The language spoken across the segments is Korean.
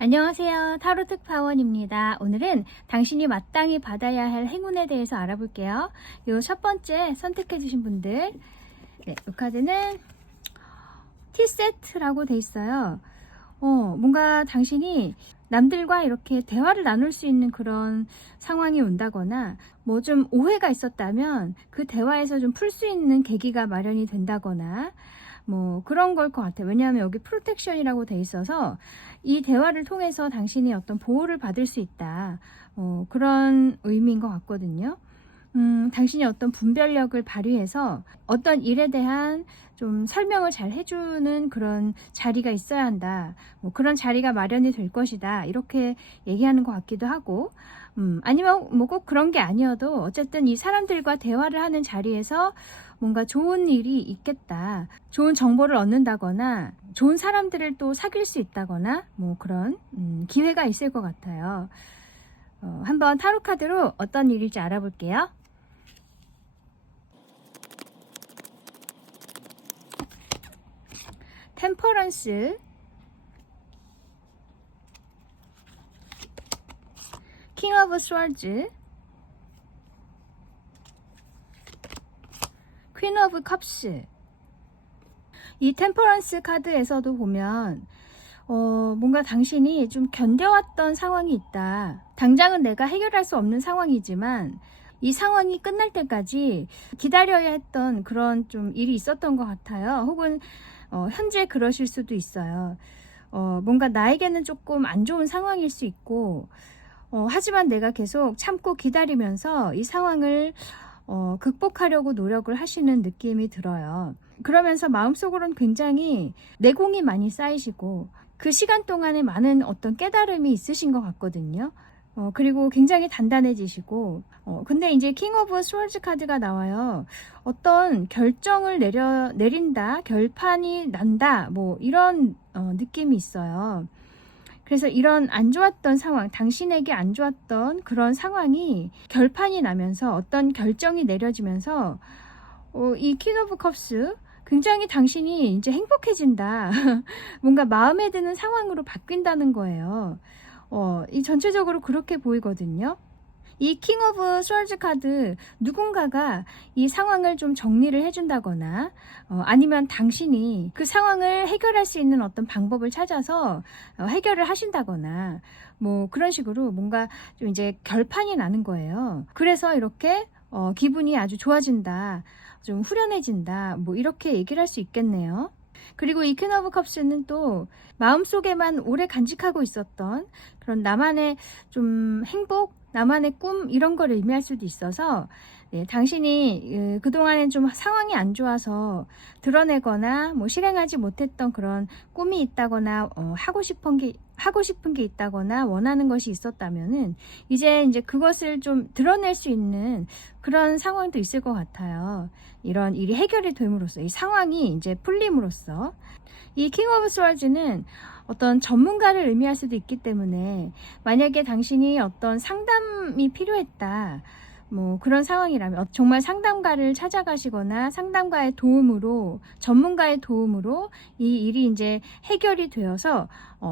안녕하세요. 타로 특파원입니다. 오늘은 당신이 마땅히 받아야 할 행운에 대해서 알아볼게요. 요 첫 번째 선택해 주신 분들, 이 카드는 T세트라고 돼 있어요. 뭔가 당신이 남들과 이렇게 대화를 나눌 수 있는 그런 상황이 온다거나 뭐 좀 오해가 있었다면 그 대화에서 좀 풀 수 있는 계기가 마련이 된다거나 뭐 그런 걸 것 같아요. 왜냐하면 여기 프로텍션이라고 돼 있어서 이 대화를 통해서 당신이 어떤 보호를 받을 수 있다, 그런 의미인 것 같거든요. 당신이 어떤 분별력을 발휘해서 어떤 일에 대한 좀 설명을 잘 해주는 그런 자리가 있어야 한다, 뭐 그런 자리가 마련이 될 것이다, 이렇게 얘기하는 것 같기도 하고, 아니면 뭐 꼭 그런 게 아니어도 어쨌든 이 사람들과 대화를 하는 자리에서 뭔가 좋은 일이 있겠다, 좋은 정보를 얻는다거나 좋은 사람들을 또 사귈 수 있다거나 뭐 그런 기회가 있을 것 같아요. 한번 타로 카드로 어떤 일일지 알아볼게요. 템퍼런스, 킹 오브 스워즈, 퀸 오브 컵스. 이 템퍼런스 카드에서도 보면 뭔가 당신이 좀 견뎌왔던 상황이 있다. 당장은 내가 해결할 수 없는 상황이지만 이 상황이 끝날 때까지 기다려야 했던 그런 좀 일이 있었던 것 같아요. 혹은 현재 그러실 수도 있어요. 뭔가 나에게는 조금 안 좋은 상황일 수 있고, 하지만 내가 계속 참고 기다리면서 이 상황을 극복하려고 노력을 하시는 느낌이 들어요. 그러면서 마음속으로는 굉장히 내공이 많이 쌓이시고 그 시간 동안에 많은 어떤 깨달음이 있으신 것 같거든요. 그리고 굉장히 단단해지시고, 근데 이제 킹 오브 스월즈 카드가 나와요. 어떤 결정을 내린다, 결판이 난다, 뭐 이런 느낌이 있어요. 그래서 이런 안 좋았던 상황, 당신에게 안 좋았던 그런 상황이 결판이 나면서 어떤 결정이 내려지면서 이 퀸 오브 컵스, 굉장히 당신이 이제 행복해진다. 뭔가 마음에 드는 상황으로 바뀐다는 거예요. 이 전체적으로 그렇게 보이거든요. 이 킹 오브 스월즈 카드, 누군가가 이 상황을 좀 정리를 해준다거나 아니면 당신이 그 상황을 해결할 수 있는 어떤 방법을 찾아서 해결을 하신다거나 뭐 그런 식으로 뭔가 좀 이제 결판이 나는 거예요. 그래서 이렇게 기분이 아주 좋아진다, 좀 후련해진다, 뭐 이렇게 얘기를 할 수 있겠네요. 그리고 이 퀸 오브 컵스는 또 마음속에만 오래 간직하고 있었던 그런 나만의 좀 행복, 나만의 꿈, 이런 걸 의미할 수도 있어서, 네, 당신이 그동안엔 좀 상황이 안 좋아서 드러내거나 뭐 실행하지 못했던 그런 꿈이 있다거나 하고 싶은 게 있다거나 원하는 것이 있었다면은 이제 그것을 좀 드러낼 수 있는 그런 상황도 있을 것 같아요. 이런 일이 해결이 됨으로써, 이 상황이 이제 풀림으로써. 이 킹 오브 스월즈는 어떤 전문가를 의미할 수도 있기 때문에 만약에 당신이 어떤 상담이 필요했다, 뭐 그런 상황이라면 정말 상담가를 찾아가시거나 상담가의 도움으로, 전문가의 도움으로 이 일이 이제 해결이 되어서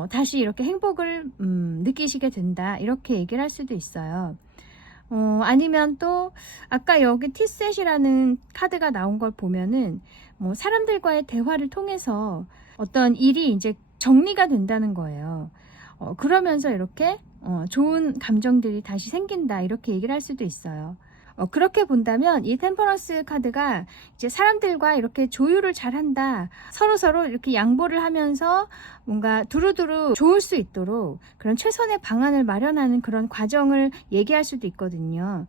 다시 이렇게 행복을 느끼시게 된다, 이렇게 얘기를 할 수도 있어요. 아니면 또 아까 여기 T셋이라는 카드가 나온 걸 보면은 뭐 사람들과의 대화를 통해서 어떤 일이 이제 정리가 된다는 거예요. 그러면서 이렇게 좋은 감정들이 다시 생긴다, 이렇게 얘기를 할 수도 있어요. 그렇게 본다면 이 템퍼런스 카드가 이제 사람들과 이렇게 조율을 잘한다, 서로 이렇게 양보를 하면서 뭔가 두루두루 좋을 수 있도록 그런 최선의 방안을 마련하는 그런 과정을 얘기할 수도 있거든요.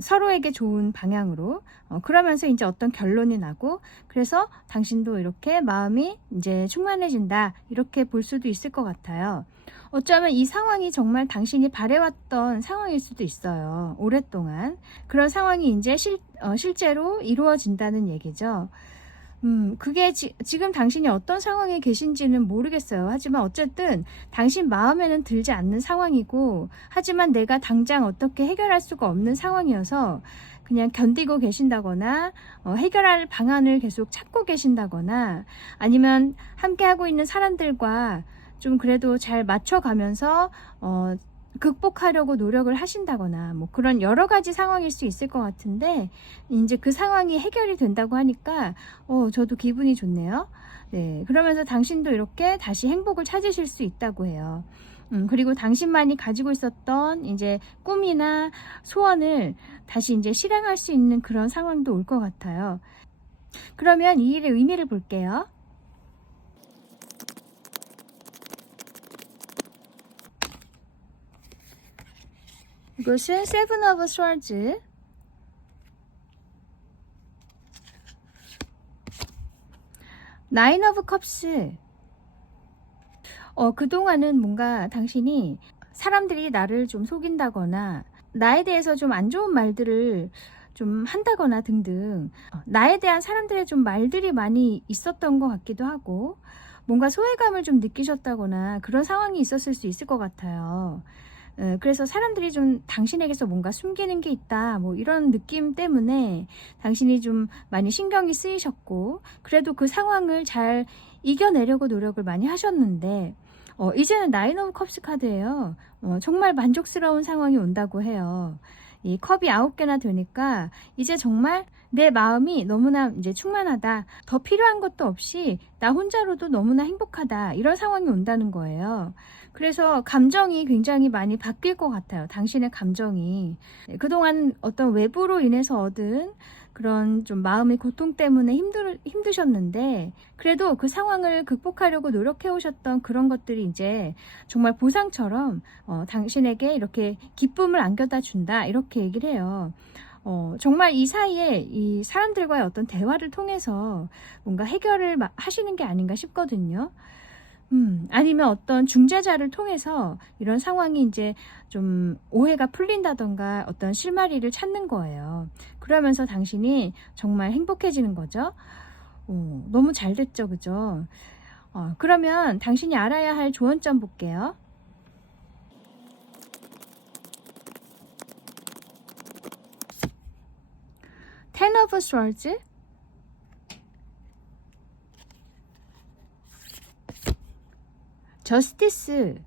서로에게 좋은 방향으로 그러면서 이제 어떤 결론이 나고 그래서 당신도 이렇게 마음이 이제 충만해진다 이렇게 볼 수도 있을 것 같아요. 어쩌면 이 상황이 정말 당신이 바래왔던 상황일 수도 있어요. 오랫동안 그런 상황이 이제 실제로 이루어진다는 얘기죠. 그게 지금 당신이 어떤 상황에 계신지는 모르겠어요. 하지만 어쨌든 당신 마음에는 들지 않는 상황이고, 하지만 내가 당장 어떻게 해결할 수가 없는 상황이어서 그냥 견디고 계신다거나, 해결할 방안을 계속 찾고 계신다거나, 아니면 함께하고 있는 사람들과 좀 그래도 잘 맞춰가면서, 극복하려고 노력을 하신다거나 뭐 그런 여러 가지 상황일 수 있을 것 같은데 이제 그 상황이 해결이 된다고 하니까 저도 기분이 좋네요. 네, 그러면서 당신도 이렇게 다시 행복을 찾으실 수 있다고 해요. 그리고 당신만이 가지고 있었던 이제 꿈이나 소원을 다시 이제 실행할 수 있는 그런 상황도 올 것 같아요. 그러면 이 일의 의미를 볼게요. 이것은 세븐 오브 스워즈, 나인 오브 컵스. 그동안은 뭔가 당신이 사람들이 나를 좀 속인다거나 나에 대해서 좀 안 좋은 말들을 좀 한다거나 등등 나에 대한 사람들의 좀 말들이 많이 있었던 것 같기도 하고 뭔가 소외감을 좀 느끼셨다거나 그런 상황이 있었을 수 있을 것 같아요. 그래서 사람들이 좀 당신에게서 뭔가 숨기는 게 있다 뭐 이런 느낌 때문에 당신이 좀 많이 신경이 쓰이셨고 그래도 그 상황을 잘 이겨내려고 노력을 많이 하셨는데 이제는 나인 오브 컵스 카드예요. 정말 만족스러운 상황이 온다고 해요. 이 컵이 9개나 되니까 이제 정말 내 마음이 너무나 이제 충만하다. 더 필요한 것도 없이 나 혼자로도 너무나 행복하다. 이런 상황이 온다는 거예요. 그래서 감정이 굉장히 많이 바뀔 것 같아요. 당신의 감정이. 그동안 어떤 외부로 인해서 얻은 그런 좀 마음의 고통 때문에 힘드셨는데 그래도 그 상황을 극복하려고 노력해 오셨던 그런 것들이 이제 정말 보상처럼 당신에게 이렇게 기쁨을 안겨다 준다 이렇게 얘기를 해요. 정말 이 사이에 이 사람들과의 어떤 대화를 통해서 뭔가 해결을 하시는 게 아닌가 싶거든요. 아니면 어떤 중재자를 통해서 이런 상황이 이제 좀 오해가 풀린다던가 어떤 실마리를 찾는 거예요. 그러면서 당신이 정말 행복해지는 거죠. 너무 잘 됐죠, 그죠? 그러면 당신이 알아야 할 조언점 볼게요. 텐 오브 스워즈, 저스티스.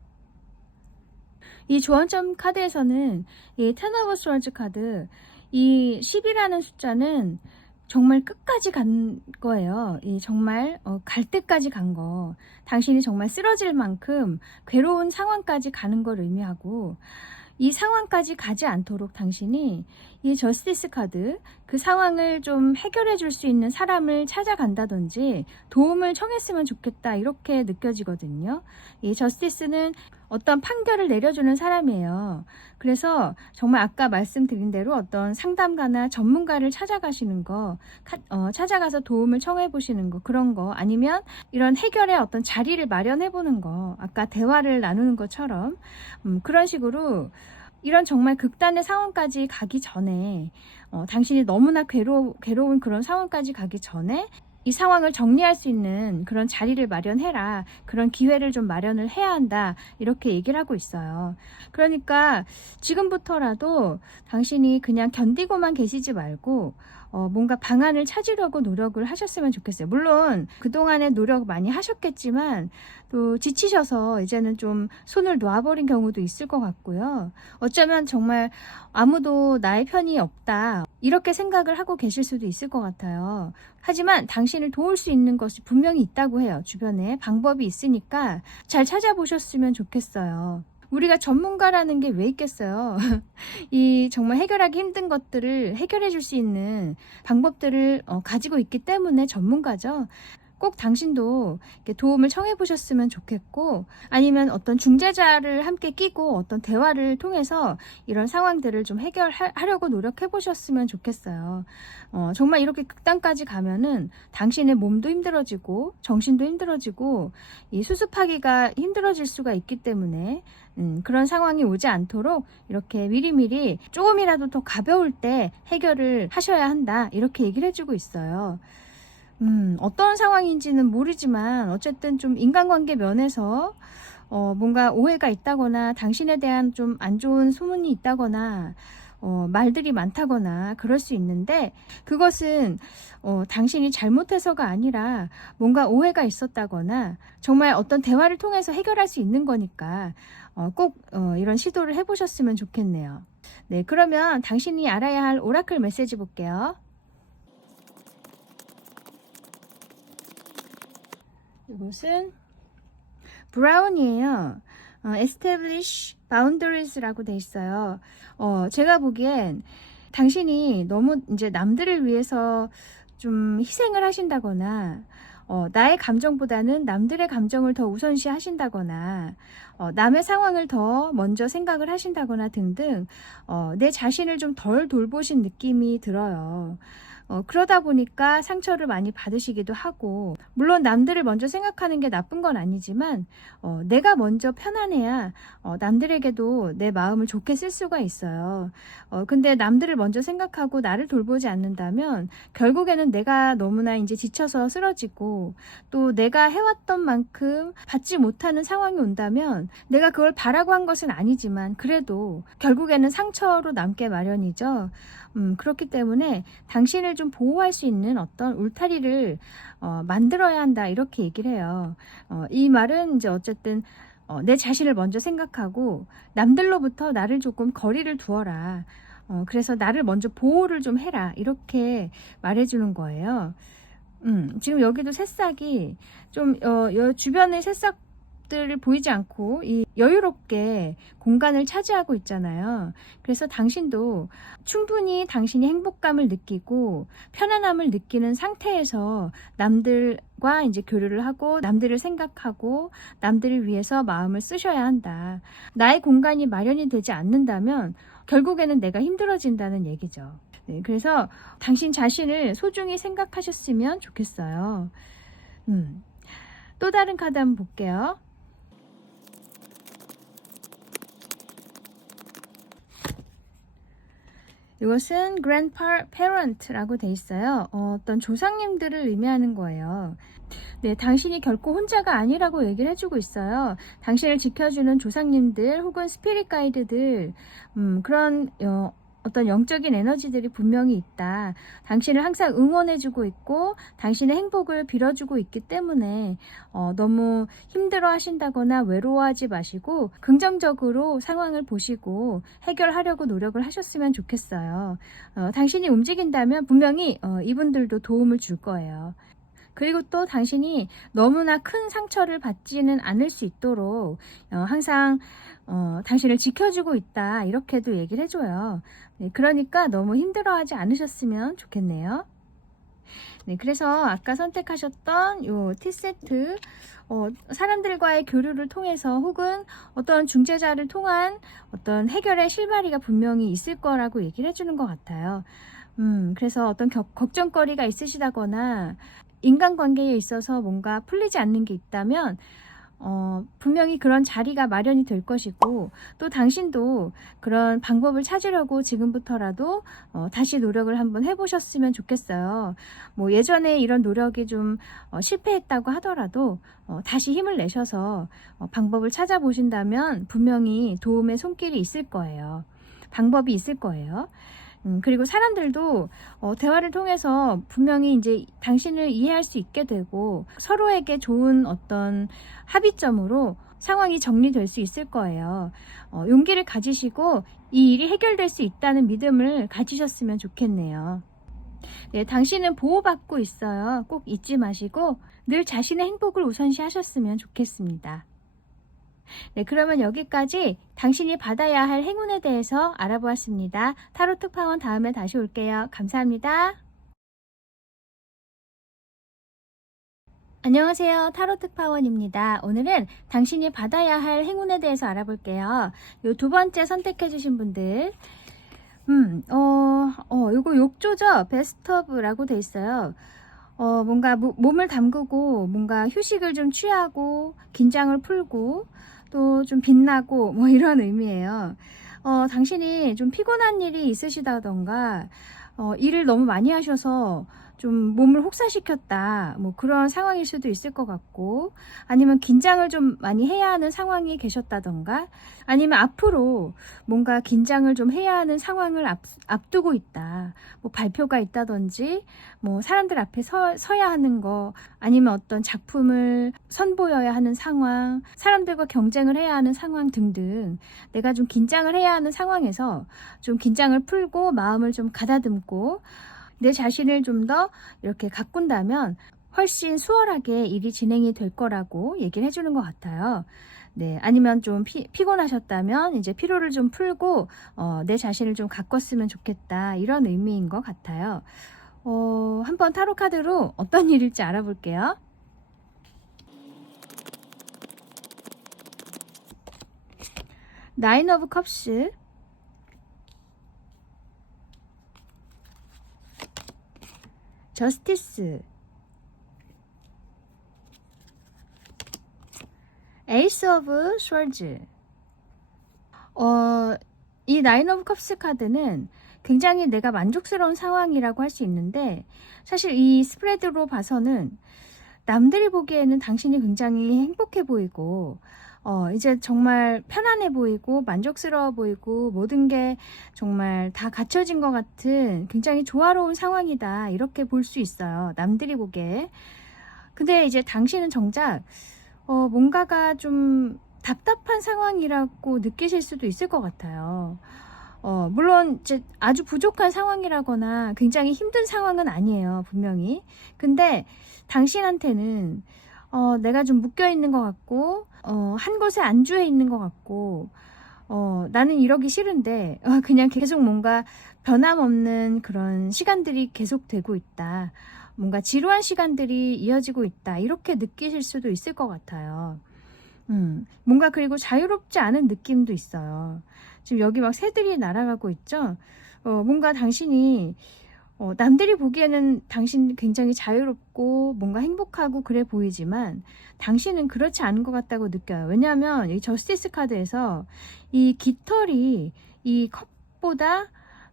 이 조언점 카드에서는 이 텐 오브 스워즈 카드, 이 10이라는 숫자는 정말 끝까지 간 거예요. 이 정말 갈 때까지 간 거. 당신이 정말 쓰러질 만큼 괴로운 상황까지 가는 걸 의미하고 이 상황까지 가지 않도록 당신이 이 저스티스 카드, 그 상황을 좀 해결해 줄 수 있는 사람을 찾아간다든지 도움을 청했으면 좋겠다 이렇게 느껴지거든요. 이 저스티스는 어떤 판결을 내려주는 사람이에요. 그래서 정말 아까 말씀드린 대로 어떤 상담가나 전문가를 찾아가시는 거, 찾아가서 도움을 청해 보시는 거, 그런 거, 아니면 이런 해결의 어떤 자리를 마련해 보는 거, 아까 대화를 나누는 것처럼 그런 식으로 이런 정말 극단의 상황까지 가기 전에 당신이 너무나 괴로운 그런 상황까지 가기 전에 이 상황을 정리할 수 있는 그런 자리를 마련해라. 그런 기회를 좀 마련을 해야 한다. 이렇게 얘기를 하고 있어요. 그러니까 지금부터라도 당신이 그냥 견디고만 계시지 말고 뭔가 방안을 찾으려고 노력을 하셨으면 좋겠어요. 물론 그동안에 노력 많이 하셨겠지만 또 지치셔서 이제는 좀 손을 놔버린 경우도 있을 것 같고요. 어쩌면 정말 아무도 나의 편이 없다. 이렇게 생각을 하고 계실 수도 있을 것 같아요. 하지만 당신을 도울 수 있는 것이 분명히 있다고 해요. 주변에 방법이 있으니까 잘 찾아보셨으면 좋겠어요. 우리가 전문가라는 게 왜 있겠어요? 이 정말 해결하기 힘든 것들을 해결해 줄 수 있는 방법들을 가지고 있기 때문에 전문가죠. 꼭 당신도 이렇게 도움을 청해 보셨으면 좋겠고, 아니면 어떤 중재자를 함께 끼고 어떤 대화를 통해서 이런 상황들을 좀 해결하려고 노력해 보셨으면 좋겠어요. 정말 이렇게 극단까지 가면은 당신의 몸도 힘들어지고 정신도 힘들어지고 이 수습하기가 힘들어질 수가 있기 때문에 그런 상황이 오지 않도록 이렇게 미리미리 조금이라도 더 가벼울 때 해결을 하셔야 한다, 이렇게 얘기를 해주고 있어요. 어떤 상황인지는 모르지만 어쨌든 좀 인간관계 면에서 뭔가 오해가 있다거나 당신에 대한 좀 안 좋은 소문이 있다거나 말들이 많다거나 그럴 수 있는데, 그것은 당신이 잘못해서가 아니라 뭔가 오해가 있었다거나 정말 어떤 대화를 통해서 해결할 수 있는 거니까 꼭 이런 시도를 해보셨으면 좋겠네요. 네, 그러면 당신이 알아야 할 오라클 메시지 볼게요. 이것은 브라운이에요. establish boundaries라고 돼 있어요. 제가 보기엔 당신이 너무 이제 남들을 위해서 좀 희생을 하신다거나, 나의 감정보다는 남들의 감정을 더 우선시 하신다거나, 남의 상황을 더 먼저 생각을 하신다거나 등등, 내 자신을 좀 덜 돌보신 느낌이 들어요. 그러다 보니까 상처를 많이 받으시기도 하고, 물론 남들을 먼저 생각하는 게 나쁜 건 아니지만 내가 먼저 편안해야 남들에게도 내 마음을 좋게 쓸 수가 있어요. 근데 남들을 먼저 생각하고 나를 돌보지 않는다면 결국에는 내가 너무나 이제 지쳐서 쓰러지고, 또 내가 해왔던 만큼 받지 못하는 상황이 온다면 내가 그걸 바라고 한 것은 아니지만 그래도 결국에는 상처로 남게 마련이죠. 그렇기 때문에 당신을 좀 보호할 수 있는 어떤 울타리를 만들어야 한다, 이렇게 얘기를 해요. 이 말은 이제 어쨌든 내 자신을 먼저 생각하고 남들로부터 나를 조금 거리를 두어라. 그래서 나를 먼저 보호를 좀 해라, 이렇게 말해주는 거예요. 지금 여기도 새싹이 좀 주변의 새싹들을 보이지 않고 이 여유롭게 공간을 차지하고 있잖아요. 그래서 당신도 충분히 당신이 행복감을 느끼고 편안함을 느끼는 상태에서 남들과 이제 교류를 하고 남들을 생각하고 남들을 위해서 마음을 쓰셔야 한다. 나의 공간이 마련이 되지 않는다면 결국에는 내가 힘들어진다는 얘기죠. 네, 그래서 당신 자신을 소중히 생각하셨으면 좋겠어요. 또 다른 카드 한번 볼게요. 이것은 grandparent라고 돼 있어요. 어떤 조상님들을 의미하는 거예요. 네, 당신이 결코 혼자가 아니라고 얘기를 해주고 있어요. 당신을 지켜주는 조상님들 혹은 스피릿 가이드들, 그런 어떤 영적인 에너지들이 분명히 있다. 당신을 항상 응원해주고 있고 당신의 행복을 빌어주고 있기 때문에 너무 힘들어 하신다거나 외로워하지 마시고 긍정적으로 상황을 보시고 해결하려고 노력을 하셨으면 좋겠어요. 당신이 움직인다면 분명히 이분들도 도움을 줄 거예요. 그리고 또 당신이 너무나 큰 상처를 받지는 않을 수 있도록 항상 당신을 지켜주고 있다, 이렇게도 얘기를 해줘요. 네, 그러니까 너무 힘들어하지 않으셨으면 좋겠네요. 네, 그래서 아까 선택하셨던 요 티세트, 사람들과의 교류를 통해서 혹은 어떤 중재자를 통한 어떤 해결의 실마리가 분명히 있을 거라고 얘기를 해주는 것 같아요. 그래서 어떤 걱정거리가 있으시다거나 인간관계에 있어서 뭔가 풀리지 않는 게 있다면 분명히 그런 자리가 마련이 될 것이고, 또 당신도 그런 방법을 찾으려고 지금부터라도 다시 노력을 한번 해보셨으면 좋겠어요. 뭐 예전에 이런 노력이 좀 실패했다고 하더라도 다시 힘을 내셔서 방법을 찾아보신다면 분명히 도움의 손길이 있을 거예요. 방법이 있을 거예요. 그리고 사람들도 대화를 통해서 분명히 이제 당신을 이해할 수 있게 되고 서로에게 좋은 어떤 합의점으로 상황이 정리될 수 있을 거예요. 용기를 가지시고 이 일이 해결될 수 있다는 믿음을 가지셨으면 좋겠네요. 네, 당신은 보호받고 있어요. 꼭 잊지 마시고 늘 자신의 행복을 우선시 하셨으면 좋겠습니다. 네, 그러면 여기까지 당신이 받아야 할 행운에 대해서 알아보았습니다. 타로 특파원 다음에 다시 올게요. 감사합니다. 안녕하세요. 타로 특파원입니다. 오늘은 당신이 받아야 할 행운에 대해서 알아볼게요. 요 두 번째 선택해주신 분들, 요거 욕조죠? 베스트업이라고 돼 있어요. 뭔가 몸을 담그고 뭔가 휴식을 좀 취하고 긴장을 풀고 또 좀 빛나고 뭐 이런 의미예요. 당신이 좀 피곤한 일이 있으시다던가 일을 너무 많이 하셔서 좀 몸을 혹사시켰다 뭐 그런 상황일 수도 있을 것 같고, 아니면 긴장을 좀 많이 해야 하는 상황이 계셨다던가, 아니면 앞으로 뭔가 긴장을 좀 해야 하는 상황을 앞두고 있다, 뭐 발표가 있다든지 뭐 사람들 앞에 서야 하는 거, 아니면 어떤 작품을 선보여야 하는 상황, 사람들과 경쟁을 해야 하는 상황 등등, 내가 좀 긴장을 해야 하는 상황에서 좀 긴장을 풀고 마음을 좀 가다듬고 내 자신을 좀 더 이렇게 가꾼다면 훨씬 수월하게 일이 진행이 될 거라고 얘기를 해주는 것 같아요. 네, 아니면 좀 피곤하셨다면 이제 피로를 좀 풀고 내 자신을 좀 가꿨으면 좋겠다, 이런 의미인 것 같아요. 한번 타로 카드로 어떤 일일지 알아볼게요. 나인 오브 컵스, 저스티스, 에이스 오브 스월즈. 이 나인 오브 컵스 카드는 굉장히 내가 만족스러운 상황이라고 할 수 있는데, 사실 이 스프레드로 봐서는 남들이 보기에는 당신이 굉장히 행복해 보이고 이제 정말 편안해 보이고 만족스러워 보이고 모든 게 정말 다 갖춰진 것 같은 굉장히 조화로운 상황이다, 이렇게 볼 수 있어요, 남들이 보기에. 근데 이제 당신은 정작 뭔가가 좀 답답한 상황이라고 느끼실 수도 있을 것 같아요. 물론 이제 아주 부족한 상황이라거나 굉장히 힘든 상황은 아니에요, 분명히. 근데 당신한테는 내가 좀 묶여 있는 것 같고 한 곳에 안주해 있는 것 같고, 나는 이러기 싫은데 그냥 계속 뭔가 변함없는 그런 시간들이 계속되고 있다, 뭔가 지루한 시간들이 이어지고 있다, 이렇게 느끼실 수도 있을 것 같아요. 뭔가 그리고 자유롭지 않은 느낌도 있어요. 지금 여기 막 새들이 날아가고 있죠? 뭔가 당신이 남들이 보기에는 당신 굉장히 자유롭고 뭔가 행복하고 그래 보이지만 당신은 그렇지 않은 것 같다고 느껴요. 왜냐하면 이 저스티스 카드에서 이 깃털이 이 컵보다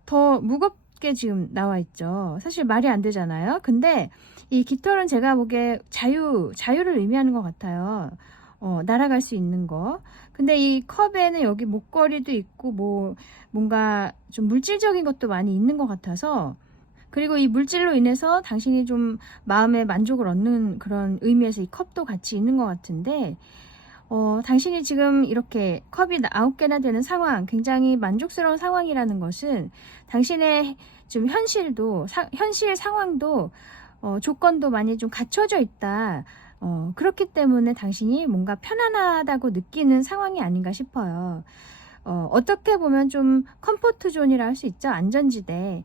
더 무겁게 지금 나와 있죠. 사실 말이 안 되잖아요. 근데 이 깃털은 제가 보기에 자유를 의미하는 것 같아요. 날아갈 수 있는 거. 근데 이 컵에는 여기 목걸이도 있고 뭔가 좀 물질적인 것도 많이 있는 것 같아서, 그리고 이 물질로 인해서 당신이 좀 마음의 만족을 얻는 그런 의미에서 이 컵도 같이 있는 것 같은데, 당신이 지금 이렇게 컵이 9개나 되는 상황, 굉장히 만족스러운 상황이라는 것은 당신의 좀 현실 상황도 조건도 많이 좀 갖춰져 있다. 그렇기 때문에 당신이 뭔가 편안하다고 느끼는 상황이 아닌가 싶어요. 어떻게 보면 좀 컴포트 존이라 할 수 있죠. 안전지대.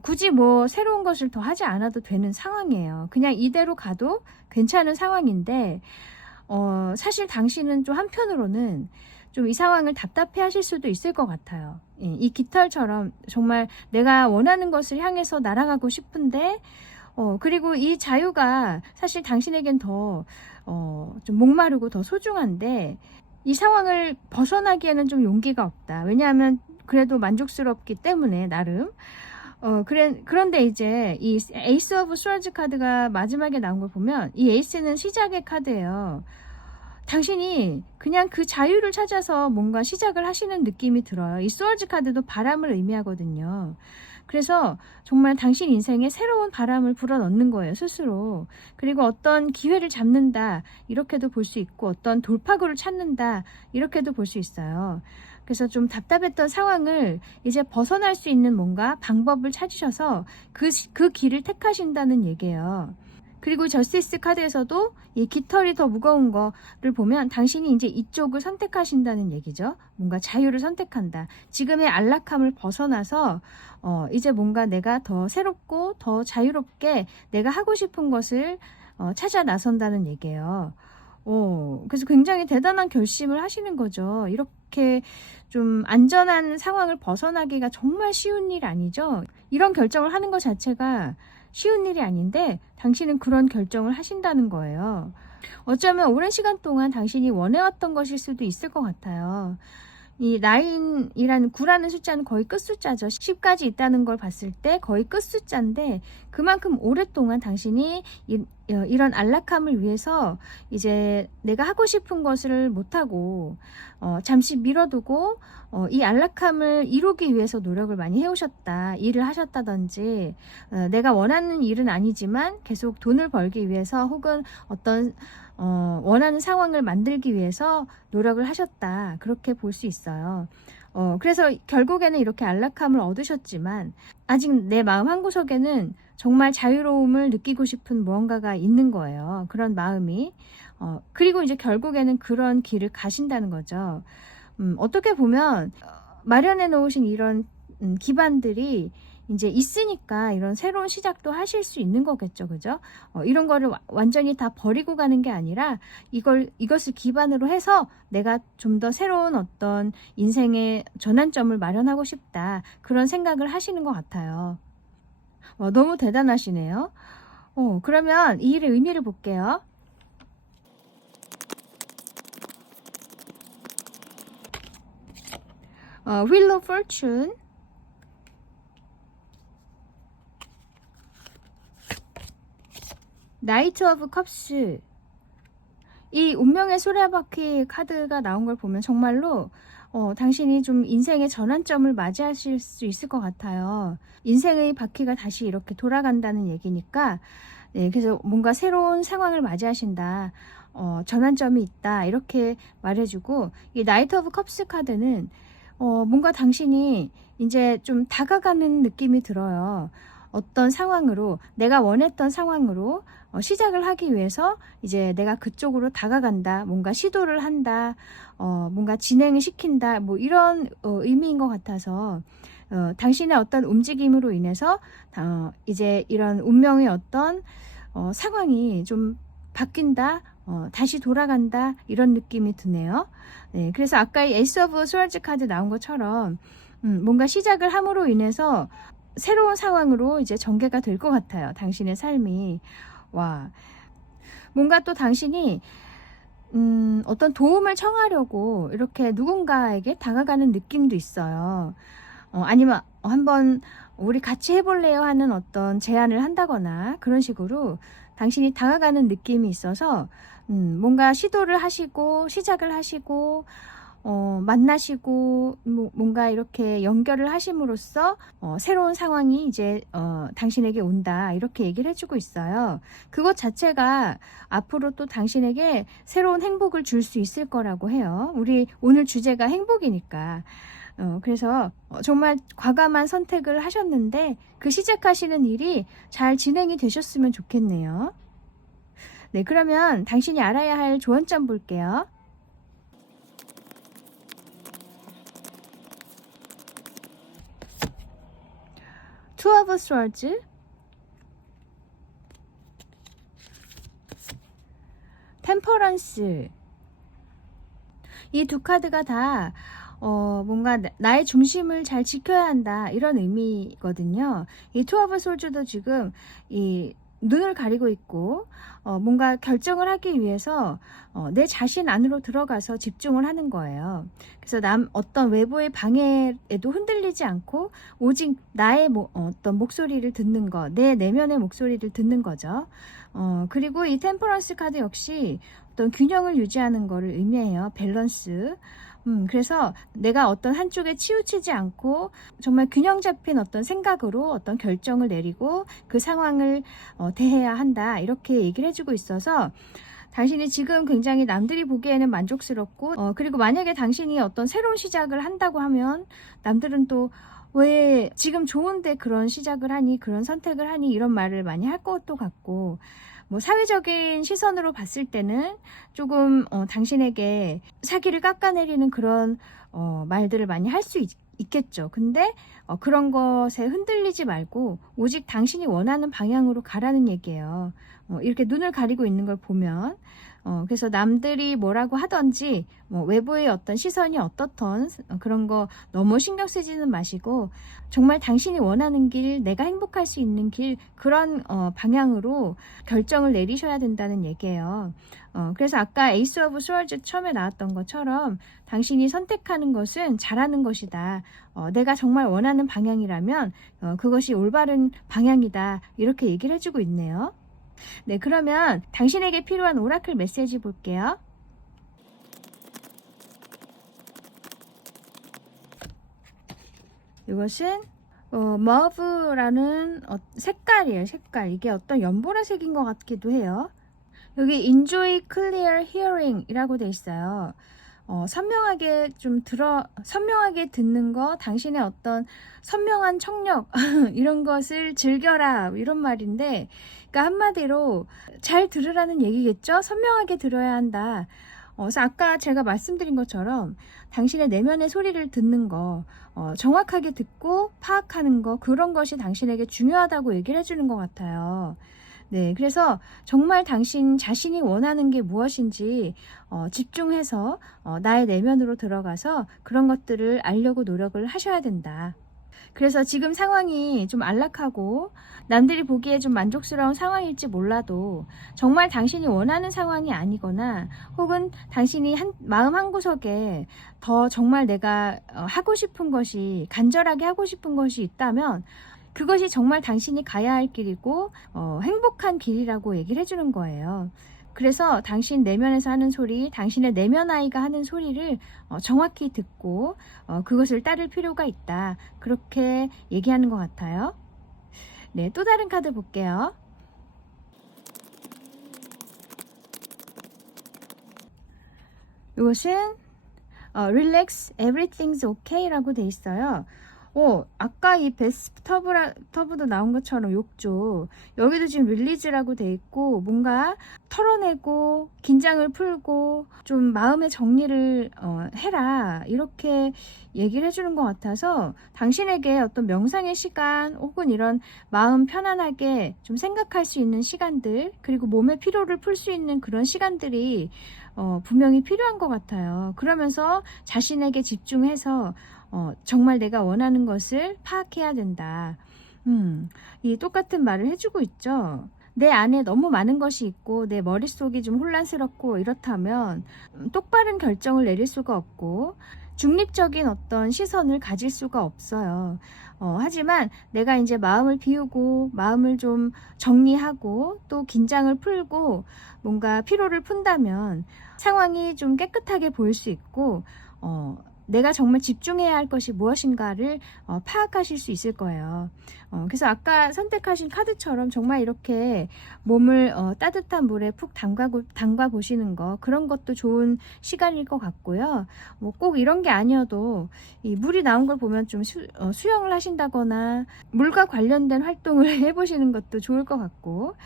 굳이 뭐 새로운 것을 더 하지 않아도 되는 상황이에요. 그냥 이대로 가도 괜찮은 상황인데, 사실 당신은 좀 한편으로는 좀 이 상황을 답답해 하실 수도 있을 것 같아요. 이 깃털처럼 정말 내가 원하는 것을 향해서 날아가고 싶은데, 그리고 이 자유가 사실 당신에겐 좀 목마르고 더 소중한데, 이 상황을 벗어나기에는 좀 용기가 없다. 왜냐하면 그래도 만족스럽기 때문에, 나름. 그런데 이제 이 에이스 오브 스월즈 카드가 마지막에 나온 걸 보면, 이 에이스는 시작의 카드예요. 당신이 그냥 그 자유를 찾아서 뭔가 시작을 하시는 느낌이 들어요. 이 스월즈 카드도 바람을 의미하거든요. 그래서 정말 당신 인생에 새로운 바람을 불어넣는 거예요, 스스로. 그리고 어떤 기회를 잡는다, 이렇게도 볼 수 있고, 어떤 돌파구를 찾는다, 이렇게도 볼 수 있어요. 그래서 좀 답답했던 상황을 이제 벗어날 수 있는 뭔가 방법을 찾으셔서 그 길을 택하신다는 얘기예요. 그리고 저스티스 카드에서도 이 깃털이 더 무거운 거를 보면 당신이 이제 이쪽을 선택하신다는 얘기죠. 뭔가 자유를 선택한다. 지금의 안락함을 벗어나서 이제 뭔가 내가 더 새롭고 더 자유롭게 내가 하고 싶은 것을 찾아 나선다는 얘기예요. 그래서 굉장히 대단한 결심을 하시는 거죠. 이렇게 좀 안전한 상황을 벗어나기가 정말 쉬운 일 아니죠. 이런 결정을 하는 것 자체가 쉬운 일이 아닌데 당신은 그런 결정을 하신다는 거예요. 어쩌면 오랜 시간 동안 당신이 원해왔던 것일 수도 있을 것 같아요. 이 9라는 숫자는 거의 끝숫자죠. 10까지 있다는 걸 봤을 때 거의 끝숫자인데 그만큼 오랫동안 당신이 이런 안락함을 위해서 이제 내가 하고 싶은 것을 못하고 잠시 미뤄두고 이 안락함을 이루기 위해서 노력을 많이 해오셨다. 일을 하셨다든지 내가 원하는 일은 아니지만 계속 돈을 벌기 위해서 혹은 어떤 원하는 상황을 만들기 위해서 노력을 하셨다. 그렇게 볼 수 있어요. 그래서 결국에는 이렇게 안락함을 얻으셨지만 아직 내 마음 한구석에는 정말 자유로움을 느끼고 싶은 무언가가 있는 거예요. 그런 마음이. 그리고 이제 결국에는 그런 길을 가신다는 거죠. 어떻게 보면 마련해 놓으신 이런 기반들이 이제 있으니까 이런 새로운 시작도 하실 수 있는 거겠죠. 그죠? 이런 거를 완전히 다 버리고 가는 게 아니라 이것을 기반으로 해서 내가 좀 더 새로운 어떤 인생의 전환점을 마련하고 싶다. 그런 생각을 하시는 것 같아요. 너무 대단하시네요. 그러면 이 일의 의미를 볼게요. Wheel of Fortune, 나이트 오브 컵스. 이 운명의 수레바퀴 카드가 나온 걸 보면 정말로 당신이 좀 인생의 전환점을 맞이하실 수 있을 것 같아요. 인생의 바퀴가 다시 이렇게 돌아간다는 얘기니까 네, 그래서 뭔가 새로운 상황을 맞이하신다. 전환점이 있다. 이렇게 말해주고 이 나이트 오브 컵스 카드는 뭔가 당신이 이제 좀 다가가는 느낌이 들어요. 어떤 상황으로 내가 원했던 상황으로 시작을 하기 위해서 이제 내가 그쪽으로 다가간다. 뭔가 시도를 한다. 뭔가 진행을 시킨다. 뭐 이런 의미인 것 같아서 당신의 어떤 움직임으로 인해서 이제 이런 운명의 어떤 상황이 좀 바뀐다. 다시 돌아간다. 이런 느낌이 드네요. 네, 그래서 아까 이 에이스 오브 스월즈 카드 나온 것처럼 뭔가 시작을 함으로 인해서 새로운 상황으로 이제 전개가 될 것 같아요. 당신의 삶이. 와, 뭔가 또 당신이 어떤 도움을 청하려고 이렇게 누군가에게 다가가는 느낌도 있어요. 아니면 한번 우리 같이 해볼래요 하는 어떤 제안을 한다거나 그런 식으로 당신이 다가가는 느낌이 있어서 뭔가 시도를 하시고 시작을 하시고 만나시고 뭔가 이렇게 연결을 하심으로써 새로운 상황이 이제 당신에게 온다 이렇게 얘기를 해주고 있어요. 그것 자체가 앞으로 또 당신에게 새로운 행복을 줄 수 있을 거라고 해요. 우리 오늘 주제가 행복이니까. 그래서 정말 과감한 선택을 하셨는데 그 시작하시는 일이 잘 진행이 되셨으면 좋겠네요. 네, 그러면 당신이 알아야 할 조언점 볼게요. Two of Swords, 템퍼런스. 이 두 카드가 다 뭔가 나의 중심을 잘 지켜야 한다 이런 의미거든요. 이 투 오브 솔즈도 지금 이 눈을 가리고 있고 뭔가 결정을 하기 위해서 내 자신 안으로 들어가서 집중을 하는 거예요. 그래서 어떤 외부의 방해에도 흔들리지 않고 오직 나의 어떤 목소리를 듣는 것, 내 내면의 목소리를 듣는 거죠. 그리고 이 템퍼런스 카드 역시 어떤 균형을 유지하는 것을 의미해요. 밸런스. 그래서 내가 어떤 한쪽에 치우치지 않고 정말 균형 잡힌 어떤 생각으로 어떤 결정을 내리고 그 상황을 대해야 한다. 이렇게 얘기를 해주고 있어서 당신이 지금 굉장히 남들이 보기에는 만족스럽고 그리고 만약에 당신이 어떤 새로운 시작을 한다고 하면 남들은 또 왜 지금 좋은데 그런 시작을 하니 그런 선택을 하니 이런 말을 많이 할 것도 같고 뭐 사회적인 시선으로 봤을 때는 조금 당신에게 사기를 깎아내리는 그런 말들을 많이 할 수 있겠죠. 근데 그런 것에 흔들리지 말고 오직 당신이 원하는 방향으로 가라는 얘기예요. 이렇게 눈을 가리고 있는 걸 보면 그래서 남들이 뭐라고 하던지 외부의 어떤 시선이 어떻던 그런 거 너무 신경 쓰지는 마시고 정말 당신이 원하는 길, 내가 행복할 수 있는 길 그런 방향으로 결정을 내리셔야 된다는 얘기예요. 그래서 아까 에이스 오브 스워즈 처음에 나왔던 것처럼 당신이 선택하는 것은 잘하는 것이다. 내가 정말 원하는 방향이라면 그것이 올바른 방향이다. 이렇게 얘기를 해주고 있네요. 네, 그러면 당신에게 필요한 오라클 메시지 볼게요. 이것은 머브라는 색깔이에요. 색깔. 이게 어떤 연보라색인 것 같기도 해요. 여기 Enjoy Clear Hearing 이라고 돼 있어요. 선명하게 선명하게 듣는 거, 당신의 어떤 선명한 청력, 이런 것을 즐겨라, 이런 말인데, 그러니까 한마디로 잘 들으라는 얘기겠죠? 선명하게 들어야 한다. 그래서 아까 제가 말씀드린 것처럼 당신의 내면의 소리를 듣는 거, 정확하게 듣고 파악하는 거, 그런 것이 당신에게 중요하다고 얘기를 해주는 것 같아요. 네, 그래서 정말 당신 자신이 원하는 게 무엇인지 집중해서 나의 내면으로 들어가서 그런 것들을 알려고 노력을 하셔야 된다. 그래서 지금 상황이 좀 안락하고 남들이 보기에 좀 만족스러운 상황일지 몰라도 정말 당신이 원하는 상황이 아니거나 혹은 당신이 마음 한구석에 더 정말 내가 하고 싶은 것이, 간절하게 하고 싶은 것이 있다면 그것이 정말 당신이 가야 할 길이고 행복한 길이라고 얘기를 해주는 거예요. 그래서 당신 내면에서 하는 소리, 당신의 내면 아이가 하는 소리를 정확히 듣고 그것을 따를 필요가 있다. 그렇게 얘기하는 것 같아요. 네, 또 다른 카드 볼게요. 이것은 Relax, Everything's Okay 라고 돼 있어요. 아까 이 베스트 터브도 나온 것처럼 욕조, 여기도 지금 릴리즈라고 돼 있고 뭔가 털어내고 긴장을 풀고 좀 마음의 정리를 해라, 이렇게 얘기를 해주는 것 같아서 당신에게 어떤 명상의 시간 혹은 이런 마음 편안하게 좀 생각할 수 있는 시간들, 그리고 몸의 피로를 풀 수 있는 그런 시간들이 분명히 필요한 것 같아요. 그러면서 자신에게 집중해서 정말 내가 원하는 것을 파악해야 된다. 이 똑같은 말을 해주고 있죠. 내 안에 너무 많은 것이 있고 내 머릿속이 좀 혼란스럽고 이렇다면 똑바른 결정을 내릴 수가 없고 중립적인 어떤 시선을 가질 수가 없어요. 하지만 내가 이제 마음을 비우고 마음을 좀 정리하고 또 긴장을 풀고 뭔가 피로를 푼다면 상황이 좀 깨끗하게 보일 수 있고 내가 정말 집중해야 할 것이 무엇인가를 파악하실 수 있을 거예요. 그래서 아까 선택하신 카드처럼 정말 이렇게 몸을 따뜻한 물에 푹 담가 보시는 거, 그런 것도 좋은 시간일 것 같고요. 꼭 이런 게 아니어도 이 물이 나온 걸 보면 좀 수영을 하신다거나 물과 관련된 활동을 해보시는 것도 좋을 것 같고,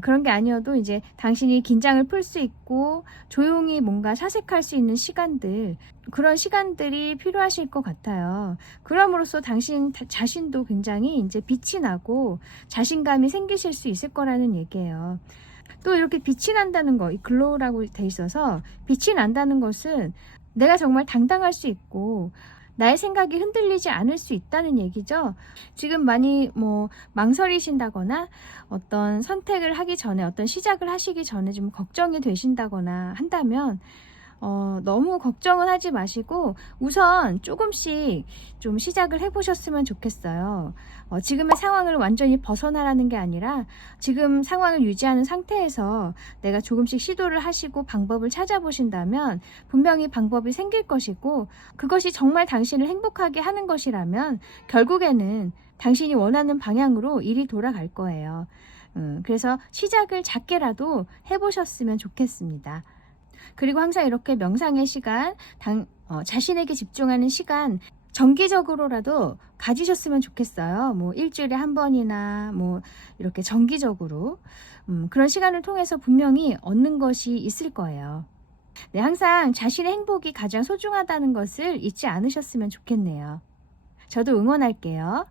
그런 게 아니어도 이제 당신이 긴장을 풀 수 있고 조용히 뭔가 사색할 수 있는 시간들, 그런 시간들이 필요하실 것 같아요. 그럼으로써 당신 자신도 굉장히 이제 빛이 나고 자신감이 생기실 수 있을 거라는 얘기예요. 또 이렇게 빛이 난다는 거, 이 글로우라고 돼 있어서 빛이 난다는 것은 내가 정말 당당할 수 있고 나의 생각이 흔들리지 않을 수 있다는 얘기죠. 지금 많이 망설이신다거나 어떤 선택을 하기 전에, 어떤 시작을 하시기 전에 좀 걱정이 되신다거나 한다면 너무 걱정은 하지 마시고 우선 조금씩 좀 시작을 해보셨으면 좋겠어요. 지금의 상황을 완전히 벗어나라는 게 아니라 지금 상황을 유지하는 상태에서 내가 조금씩 시도를 하시고 방법을 찾아보신다면 분명히 방법이 생길 것이고, 그것이 정말 당신을 행복하게 하는 것이라면 결국에는 당신이 원하는 방향으로 일이 돌아갈 거예요. 그래서 시작을 작게라도 해보셨으면 좋겠습니다. 그리고 항상 이렇게 명상의 시간, 자신에게 집중하는 시간 정기적으로라도 가지셨으면 좋겠어요. 일주일에 한 번이나 이렇게 정기적으로 그런 시간을 통해서 분명히 얻는 것이 있을 거예요. 네, 항상 자신의 행복이 가장 소중하다는 것을 잊지 않으셨으면 좋겠네요. 저도 응원할게요.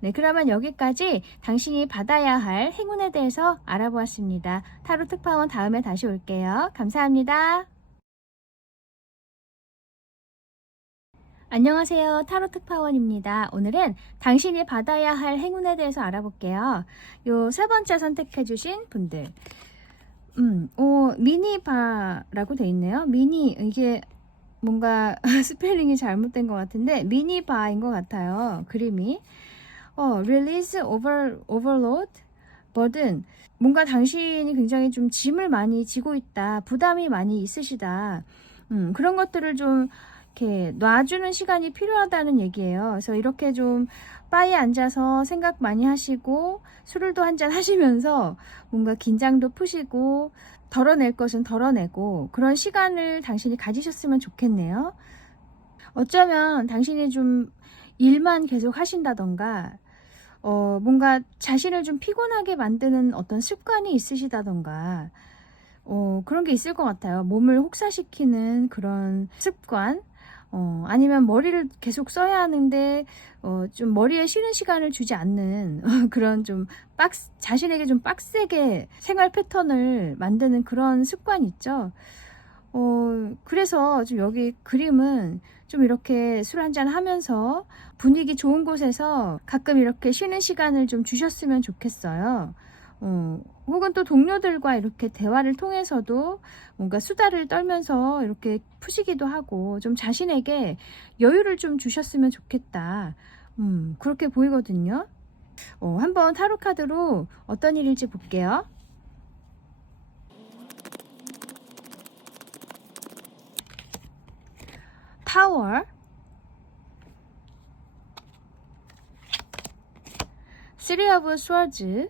네, 그러면 여기까지 당신이 받아야 할 행운에 대해서 알아보았습니다. 타로 특파원 다음에 다시 올게요. 감사합니다. 안녕하세요. 타로 특파원입니다. 오늘은 당신이 받아야 할 행운에 대해서 알아볼게요. 요 세 번째 선택해주신 분들. 미니바라고 돼 있네요. 이게 뭔가 스펠링이 잘못된 것 같은데, 미니바인 것 같아요. 그림이. release overload burden. 뭔가 당신이 굉장히 좀 짐을 많이 지고 있다. 부담이 많이 있으시다. 그런 것들을 좀 이렇게 놔주는 시간이 필요하다는 얘기예요. 그래서 이렇게 좀 바에 앉아서 생각 많이 하시고 술도 한잔 하시면서 뭔가 긴장도 푸시고 덜어낼 것은 덜어내고 그런 시간을 당신이 가지셨으면 좋겠네요. 어쩌면 당신이 좀 일만 계속 하신다던가 뭔가 자신을 좀 피곤하게 만드는 어떤 습관이 있으시다던가 그런 게 있을 것 같아요. 몸을 혹사시키는 그런 습관, 아니면 머리를 계속 써야 하는데 좀 머리에 쉬는 시간을 주지 않는 그런 좀 자신에게 좀 빡세게 생활 패턴을 만드는 그런 습관 있죠. 그래서 좀 여기 그림은 좀 이렇게 술 한잔 하면서 분위기 좋은 곳에서 가끔 이렇게 쉬는 시간을 좀 주셨으면 좋겠어요. 혹은 또 동료들과 이렇게 대화를 통해서도 뭔가 수다를 떨면서 이렇게 푸시기도 하고 좀 자신에게 여유를 좀 주셨으면 좋겠다. 그렇게 보이거든요. 한번 타로 카드로 어떤 일일지 볼게요. 타워, Three of Swords,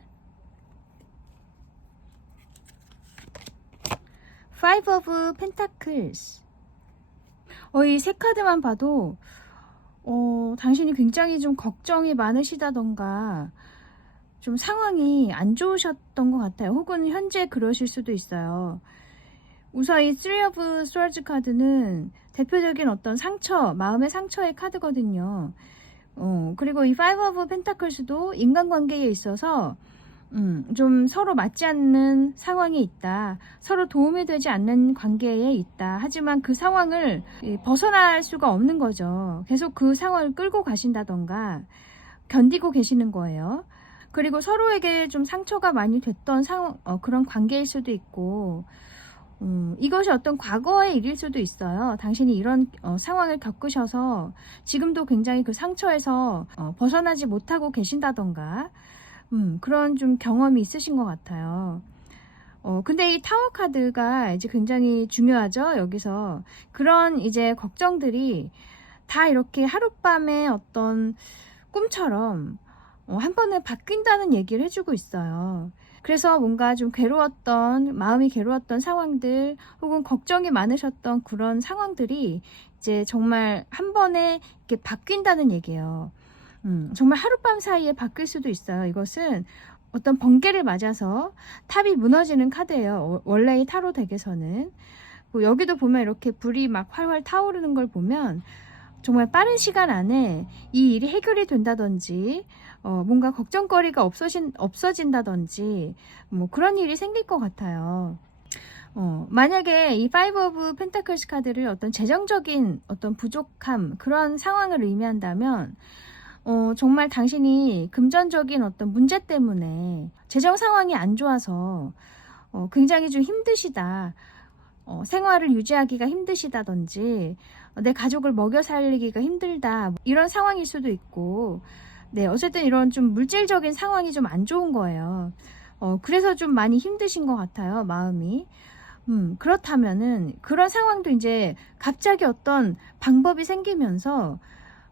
Five of Pentacles. 이 세 카드만 봐도 당신이 굉장히 좀 걱정이 많으시다던가 좀 상황이 안 좋으셨던 것 같아요. 혹은 현재 그러실 수도 있어요. 우선 이 Three of Swords 카드는 대표적인 어떤 상처, 마음의 상처의 카드거든요. 그리고 이 Five of Pentacles도 인간관계에 있어서 좀 서로 맞지 않는 상황에 있다. 서로 도움이 되지 않는 관계에 있다. 하지만 그 상황을 벗어날 수가 없는 거죠. 계속 그 상황을 끌고 가신다던가 견디고 계시는 거예요. 그리고 서로에게 좀 상처가 많이 됐던 그런 관계일 수도 있고, 이것이 어떤 과거의 일일 수도 있어요. 당신이 이런 상황을 겪으셔서 지금도 굉장히 그 상처에서 벗어나지 못하고 계신다던가, 그런 좀 경험이 있으신 것 같아요. 근데 이 타워 카드가 이제 굉장히 중요하죠. 여기서 그런 이제 걱정들이 다 이렇게 하룻밤에 어떤 꿈처럼 한 번에 바뀐다는 얘기를 해주고 있어요. 그래서 뭔가 좀 마음이 괴로웠던 상황들, 혹은 걱정이 많으셨던 그런 상황들이 이제 정말 한 번에 이렇게 바뀐다는 얘기예요. 정말 하룻밤 사이에 바뀔 수도 있어요. 이것은 어떤 번개를 맞아서 탑이 무너지는 카드예요. 원래 이 타로 덱에서는. 여기도 보면 이렇게 불이 막 활활 타오르는 걸 보면 정말 빠른 시간 안에 이 일이 해결이 된다든지 뭔가 걱정거리가 없어진다든지 뭐 그런 일이 생길 것 같아요. 만약에 이 Five of Pentacles 카드를 어떤 재정적인 어떤 부족함, 그런 상황을 의미한다면 정말 당신이 금전적인 어떤 문제 때문에 재정 상황이 안 좋아서 굉장히 좀 힘드시다. 생활을 유지하기가 힘드시다든지 내 가족을 먹여 살리기가 힘들다, 이런 상황일 수도 있고, 네, 어쨌든 이런 좀 물질적인 상황이 좀 안 좋은 거예요. 그래서 좀 많이 힘드신 것 같아요, 마음이. 그렇다면은 그런 상황도 이제 갑자기 어떤 방법이 생기면서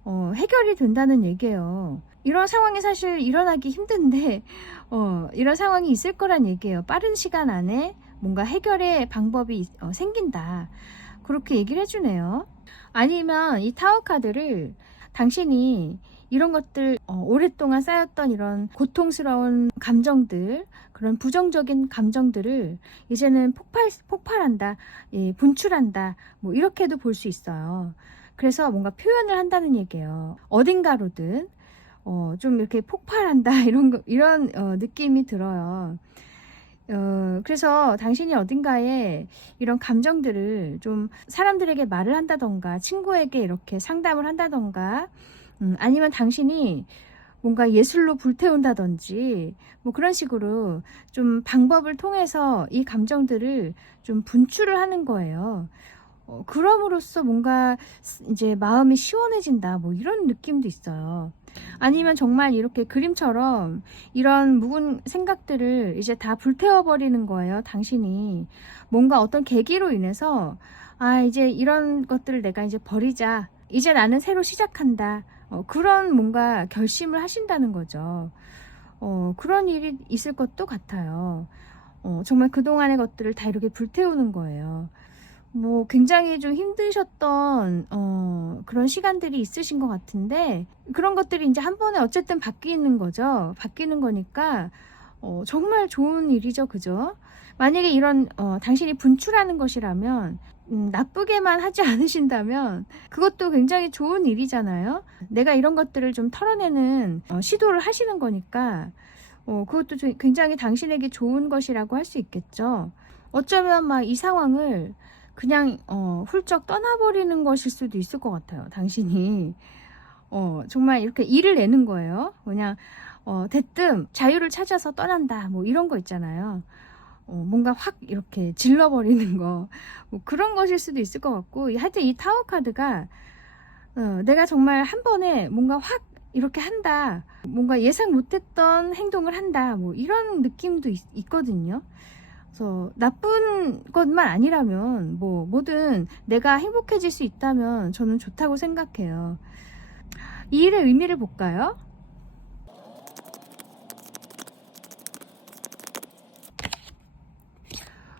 해결이 된다는 얘기예요. 이런 상황이 사실 일어나기 힘든데 이런 상황이 있을 거란 얘기예요. 빠른 시간 안에 뭔가 해결의 방법이 생긴다. 그렇게 얘기를 해주네요. 아니면 이 타워 카드를 당신이 이런 것들, 오랫동안 쌓였던 이런 고통스러운 감정들, 그런 부정적인 감정들을 이제는 폭발한다, 분출한다, 뭐 이렇게도 볼 수 있어요. 그래서 뭔가 표현을 한다는 얘기예요. 어딘가로든 좀 이렇게 폭발한다 이런 느낌이 들어요. 그래서 당신이 어딘가에 이런 감정들을 좀 사람들에게 말을 한다던가 친구에게 이렇게 상담을 한다던가 아니면 당신이 뭔가 예술로 불태운다든지 뭐 그런 식으로 좀 방법을 통해서 이 감정들을 좀 분출을 하는 거예요. 그럼으로써 뭔가 이제 마음이 시원해진다 뭐 이런 느낌도 있어요. 아니면 정말 이렇게 그림처럼 이런 묵은 생각들을 이제 다 불태워버리는 거예요. 당신이 뭔가 어떤 계기로 인해서 이제 이런 것들을 내가 이제 버리자, 이제 나는 새로 시작한다, 그런 뭔가 결심을 하신다는 거죠. 그런 일이 있을 것도 같아요. 정말 그동안의 것들을 다 이렇게 불태우는 거예요. 뭐 굉장히 좀 힘드셨던 그런 시간들이 있으신 것 같은데, 그런 것들이 이제 한 번에 어쨌든 바뀌는 거죠. 바뀌는 거니까 정말 좋은 일이죠, 그죠? 만약에 이런 당신이 분출하는 것이라면 나쁘게만 하지 않으신다면 그것도 굉장히 좋은 일이잖아요. 내가 이런 것들을 좀 털어내는 시도를 하시는 거니까 그것도 굉장히 당신에게 좋은 것이라고 할 수 있겠죠. 어쩌면 막 이 상황을 그냥 훌쩍 떠나버리는 것일 수도 있을 것 같아요. 당신이 정말 이렇게 일을 내는 거예요. 그냥 대뜸 자유를 찾아서 떠난다 뭐 이런 거 있잖아요. 뭔가 확 이렇게 질러버리는 거, 뭐 그런 것일 수도 있을 것 같고, 하여튼 이 타워 카드가 내가 정말 한 번에 뭔가 확 이렇게 한다, 뭔가 예상 못했던 행동을 한다, 뭐 이런 느낌도 있거든요. 그래서 나쁜 것만 아니라면 뭐든 내가 행복해질 수 있다면 저는 좋다고 생각해요. 이 일의 의미를 볼까요?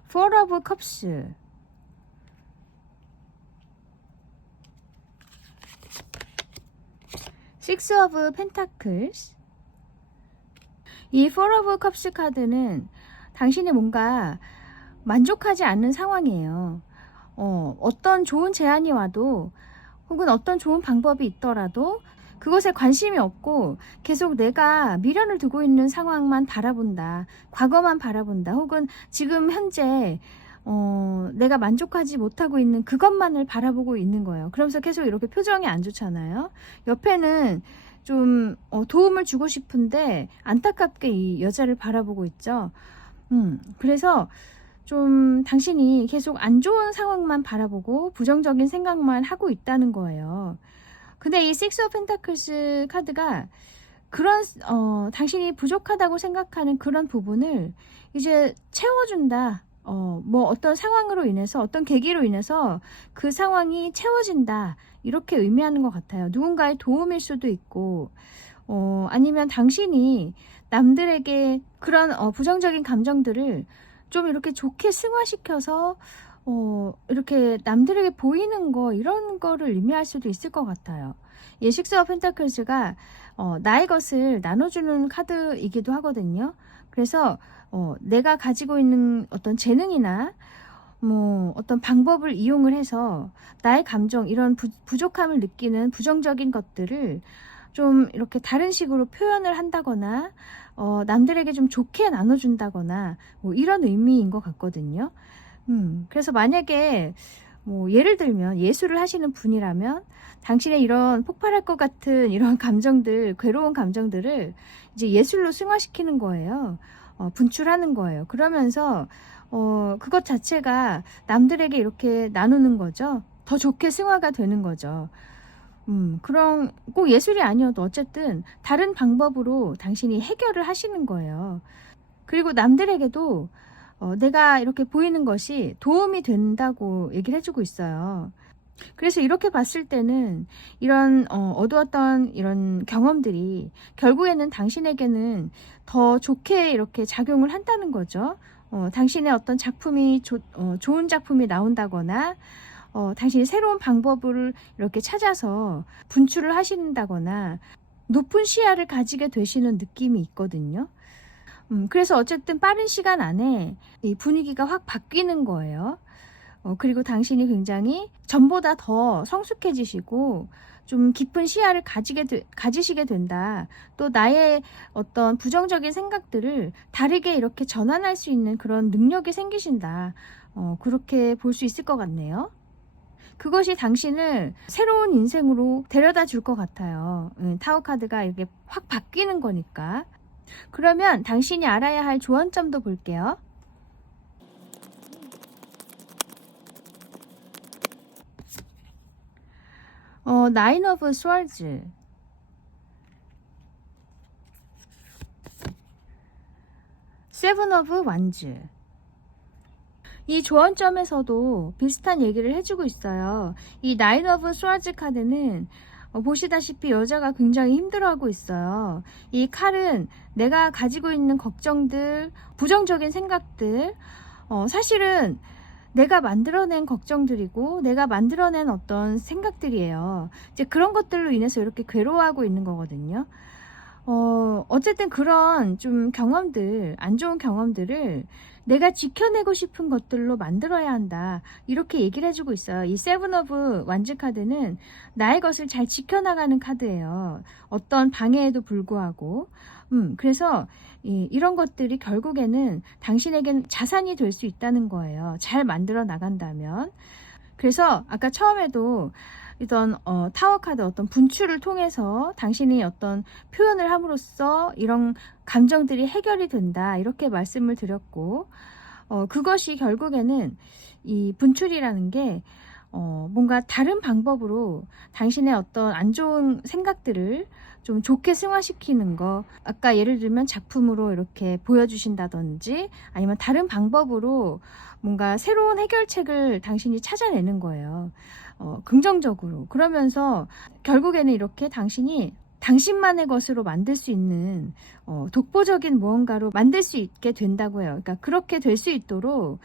Four of Cups, Six of Pentacles. 이 Four of Cups 카드는 당신이 뭔가 만족하지 않는 상황이에요. 어떤 좋은 제안이 와도 혹은 어떤 좋은 방법이 있더라도 그것에 관심이 없고 계속 내가 미련을 두고 있는 상황만 바라본다, 과거만 바라본다, 혹은 지금 현재 내가 만족하지 못하고 있는 그것만을 바라보고 있는 거예요. 그러면서 계속 이렇게 표정이 안 좋잖아요. 옆에는 좀 도움을 주고 싶은데 안타깝게 이 여자를 바라보고 있죠. 그래서 좀 당신이 계속 안 좋은 상황만 바라보고 부정적인 생각만 하고 있다는 거예요. 근데 이 Six of Pentacles 카드가 그런 당신이 부족하다고 생각하는 그런 부분을 이제 채워준다. 뭐 어떤 상황으로 인해서, 어떤 계기로 인해서 그 상황이 채워진다, 이렇게 의미하는 것 같아요. 누군가의 도움일 수도 있고 아니면 당신이 남들에게 그런 부정적인 감정들을 좀 이렇게 좋게 승화시켜서 이렇게 남들에게 보이는 거, 이런 거를 의미할 수도 있을 것 같아요. 이 식스 오브 펜타클스가 나의 것을 나눠주는 카드이기도 하거든요. 그래서 내가 가지고 있는 어떤 재능이나 뭐 어떤 방법을 이용을 해서 나의 감정, 이런 부족함을 느끼는 부정적인 것들을 좀 이렇게 다른 식으로 표현을 한다거나 남들에게 좀 좋게 나눠준다거나 뭐 이런 의미인 것 같거든요. 그래서 만약에 뭐 예를 들면 예술을 하시는 분이라면 당신의 이런 폭발할 것 같은 이런 감정들, 괴로운 감정들을 이제 예술로 승화시키는 거예요. 분출하는 거예요. 그러면서 그것 자체가 남들에게 이렇게 나누는 거죠. 더 좋게 승화가 되는 거죠. 그런 꼭 예술이 아니어도 어쨌든 다른 방법으로 당신이 해결을 하시는 거예요. 그리고 남들에게도 내가 이렇게 보이는 것이 도움이 된다고 얘기를 해주고 있어요. 그래서 이렇게 봤을 때는 이런 어두웠던 이런 경험들이 결국에는 당신에게는 더 좋게 이렇게 작용을 한다는 거죠. 당신의 어떤 작품이 좋은 작품이 나온다거나 당신이 새로운 방법을 이렇게 찾아서 분출을 하신다거나 높은 시야를 가지게 되시는 느낌이 있거든요. 그래서 어쨌든 빠른 시간 안에 이 분위기가 확 바뀌는 거예요. 그리고 당신이 굉장히 전보다 더 성숙해지시고 좀 깊은 시야를 가지시게 된다. 또 나의 어떤 부정적인 생각들을 다르게 이렇게 전환할 수 있는 그런 능력이 생기신다. 그렇게 볼 수 있을 것 같네요. 그것이 당신을 새로운 인생으로 데려다 줄 것 같아요. 타워 카드가 이렇게 확 바뀌는 거니까. 그러면 당신이 알아야 할 조언점도 볼게요. 나인 오브 스월즈, 세븐 오브 완즈. 이 조언점에서도 비슷한 얘기를 해주고 있어요. 이 나인 오브 스월즈 카드는 보시다시피 여자가 굉장히 힘들어하고 있어요. 이 칼은 내가 가지고 있는 걱정들, 부정적인 생각들, 사실은 내가 만들어낸 걱정들이고 내가 만들어낸 어떤 생각들이에요. 이제 그런 것들로 인해서 이렇게 괴로워하고 있는 거거든요. 어쨌든 그런 좀 경험들, 안 좋은 경험들을 내가 지켜내고 싶은 것들로 만들어야 한다. 이렇게 얘기를 해주고 있어요. 이 세븐 오브 완즈 카드는 나의 것을 잘 지켜나가는 카드예요. 어떤 방해에도 불구하고. 그래서 이런 것들이 결국에는 당신에겐 자산이 될 수 있다는 거예요. 잘 만들어 나간다면. 그래서 아까 처음에도 이런 타워 카드 어떤 분출을 통해서 당신이 어떤 표현을 함으로써 이런 감정들이 해결이 된다, 이렇게 말씀을 드렸고, 그것이 결국에는 이 분출이라는 게 뭔가 다른 방법으로 당신의 어떤 안 좋은 생각들을 좀 좋게 승화시키는 거, 아까 예를 들면 작품으로 이렇게 보여주신다든지 아니면 다른 방법으로 뭔가 새로운 해결책을 당신이 찾아내는 거예요. 긍정적으로. 그러면서 결국에는 이렇게 당신이 당신만의 것으로 만들 수 있는 독보적인 무언가로 만들 수 있게 된다고 해요. 그러니까 그렇게 될 수 있도록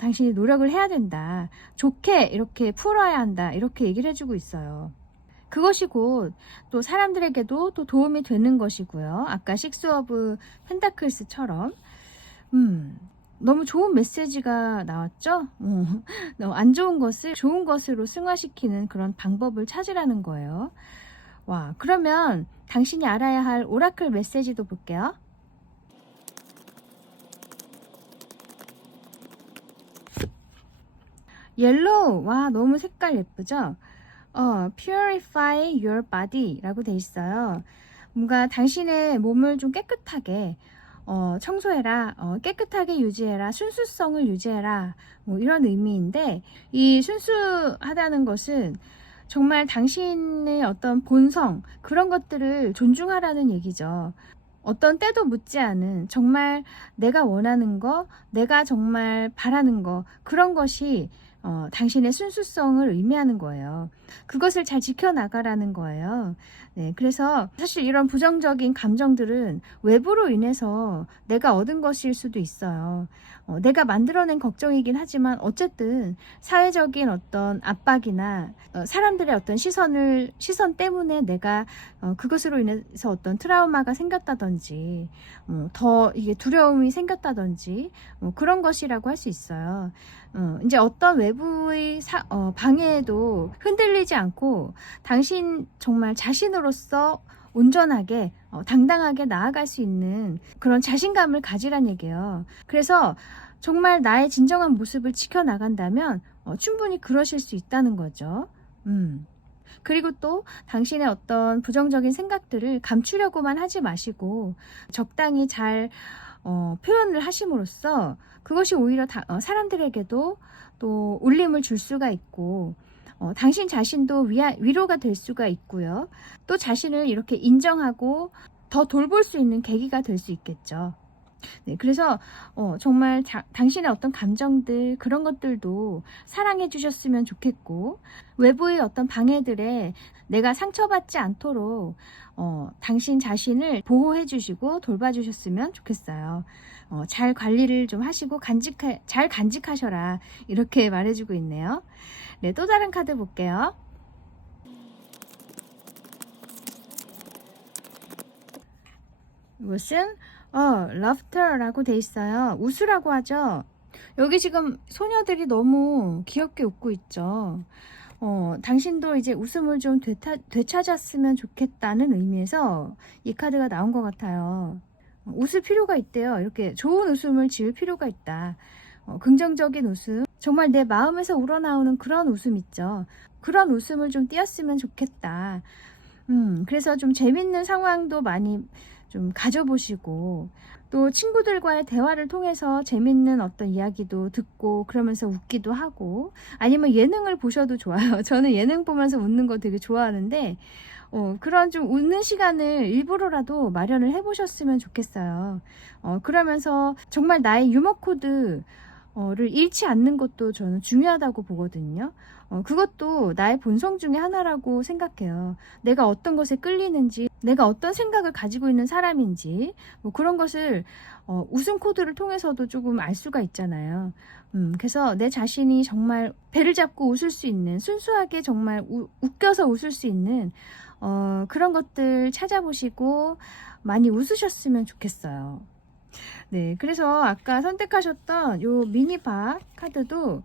당신이 노력을 해야 된다. 좋게 이렇게 풀어야 한다. 이렇게 얘기를 해주고 있어요. 그것이 곧 또 사람들에게도 또 도움이 되는 것이고요. 아까 식스 오브 펜타클스처럼 너무 좋은 메시지가 나왔죠? 안 좋은 것을 좋은 것으로 승화시키는 그런 방법을 찾으라는 거예요. 와, 그러면 당신이 알아야 할 오라클 메시지도 볼게요. 옐로우, 와, 너무 색깔 예쁘죠? Purify your body 라고 돼 있어요. 뭔가 당신의 몸을 좀 깨끗하게 청소해라, 깨끗하게 유지해라, 순수성을 유지해라, 뭐 이런 의미인데, 이 순수하다는 것은 정말 당신의 어떤 본성, 그런 것들을 존중하라는 얘기죠. 어떤 때도 묻지 않은 정말 내가 원하는 거, 내가 정말 바라는 거, 그런 것이 당신의 순수성을 의미하는 거예요. 그것을 잘 지켜나가라는 거예요. 네, 그래서 사실 이런 부정적인 감정들은 외부로 인해서 내가 얻은 것일 수도 있어요. 내가 만들어낸 걱정이긴 하지만 어쨌든 사회적인 어떤 압박이나 사람들의 어떤 시선 때문에 내가 그것으로 인해서 어떤 트라우마가 생겼다든지 더 이게 두려움이 생겼다든지 그런 것이라고 할 수 있어요. 이제 어떤 외부의 방해에도 흔들리지 않고 당신 정말 자신으로서 온전하게 당당하게 나아갈 수 있는 그런 자신감을 가지란 얘기예요. 그래서 정말 나의 진정한 모습을 지켜나간다면 충분히 그러실 수 있다는 거죠. 그리고 또 당신의 어떤 부정적인 생각들을 감추려고만 하지 마시고 적당히 잘 표현을 하심으로써 그것이 오히려 사람들에게도 또 울림을 줄 수가 있고 당신 자신도 위로가 될 수가 있고요. 또 자신을 이렇게 인정하고 더 돌볼 수 있는 계기가 될 수 있겠죠. 네, 그래서 정말 당신의 어떤 감정들, 그런 것들도 사랑해 주셨으면 좋겠고, 외부의 어떤 방해들에 내가 상처받지 않도록 당신 자신을 보호해 주시고 돌봐주셨으면 좋겠어요. 잘 관리를 좀 하시고 잘 간직하셔라, 이렇게 말해주고 있네요. 네, 또 다른 카드 볼게요. 이것은 laughter라고 돼 있어요. 웃으라고 하죠. 여기 지금 소녀들이 너무 귀엽게 웃고 있죠. 당신도 이제 웃음을 좀 되찾았으면 좋겠다는 의미에서 이 카드가 나온 것 같아요. 웃을 필요가 있대요. 이렇게 좋은 웃음을 지을 필요가 있다. 긍정적인 웃음, 정말 내 마음에서 우러나오는 그런 웃음 있죠. 그런 웃음을 좀 띄었으면 좋겠다. 그래서 좀 재밌는 상황도 많이 좀 가져보시고, 또 친구들과의 대화를 통해서 재밌는 어떤 이야기도 듣고 그러면서 웃기도 하고, 아니면 예능을 보셔도 좋아요. 저는 예능 보면서 웃는 거 되게 좋아하는데 그런 좀 웃는 시간을 일부러라도 마련을 해보셨으면 좋겠어요. 그러면서 정말 나의 유머 코드를 잃지 않는 것도 저는 중요하다고 보거든요. 그것도 나의 본성 중에 하나라고 생각해요. 내가 어떤 것에 끌리는지, 내가 어떤 생각을 가지고 있는 사람인지, 뭐 그런 것을 웃음 코드를 통해서도 조금 알 수가 있잖아요. 그래서 내 자신이 정말 배를 잡고 웃을 수 있는, 순수하게 정말 웃겨서 웃을 수 있는 그런 것들 찾아보시고 많이 웃으셨으면 좋겠어요. 네, 그래서 아까 선택하셨던 요 미니바 카드도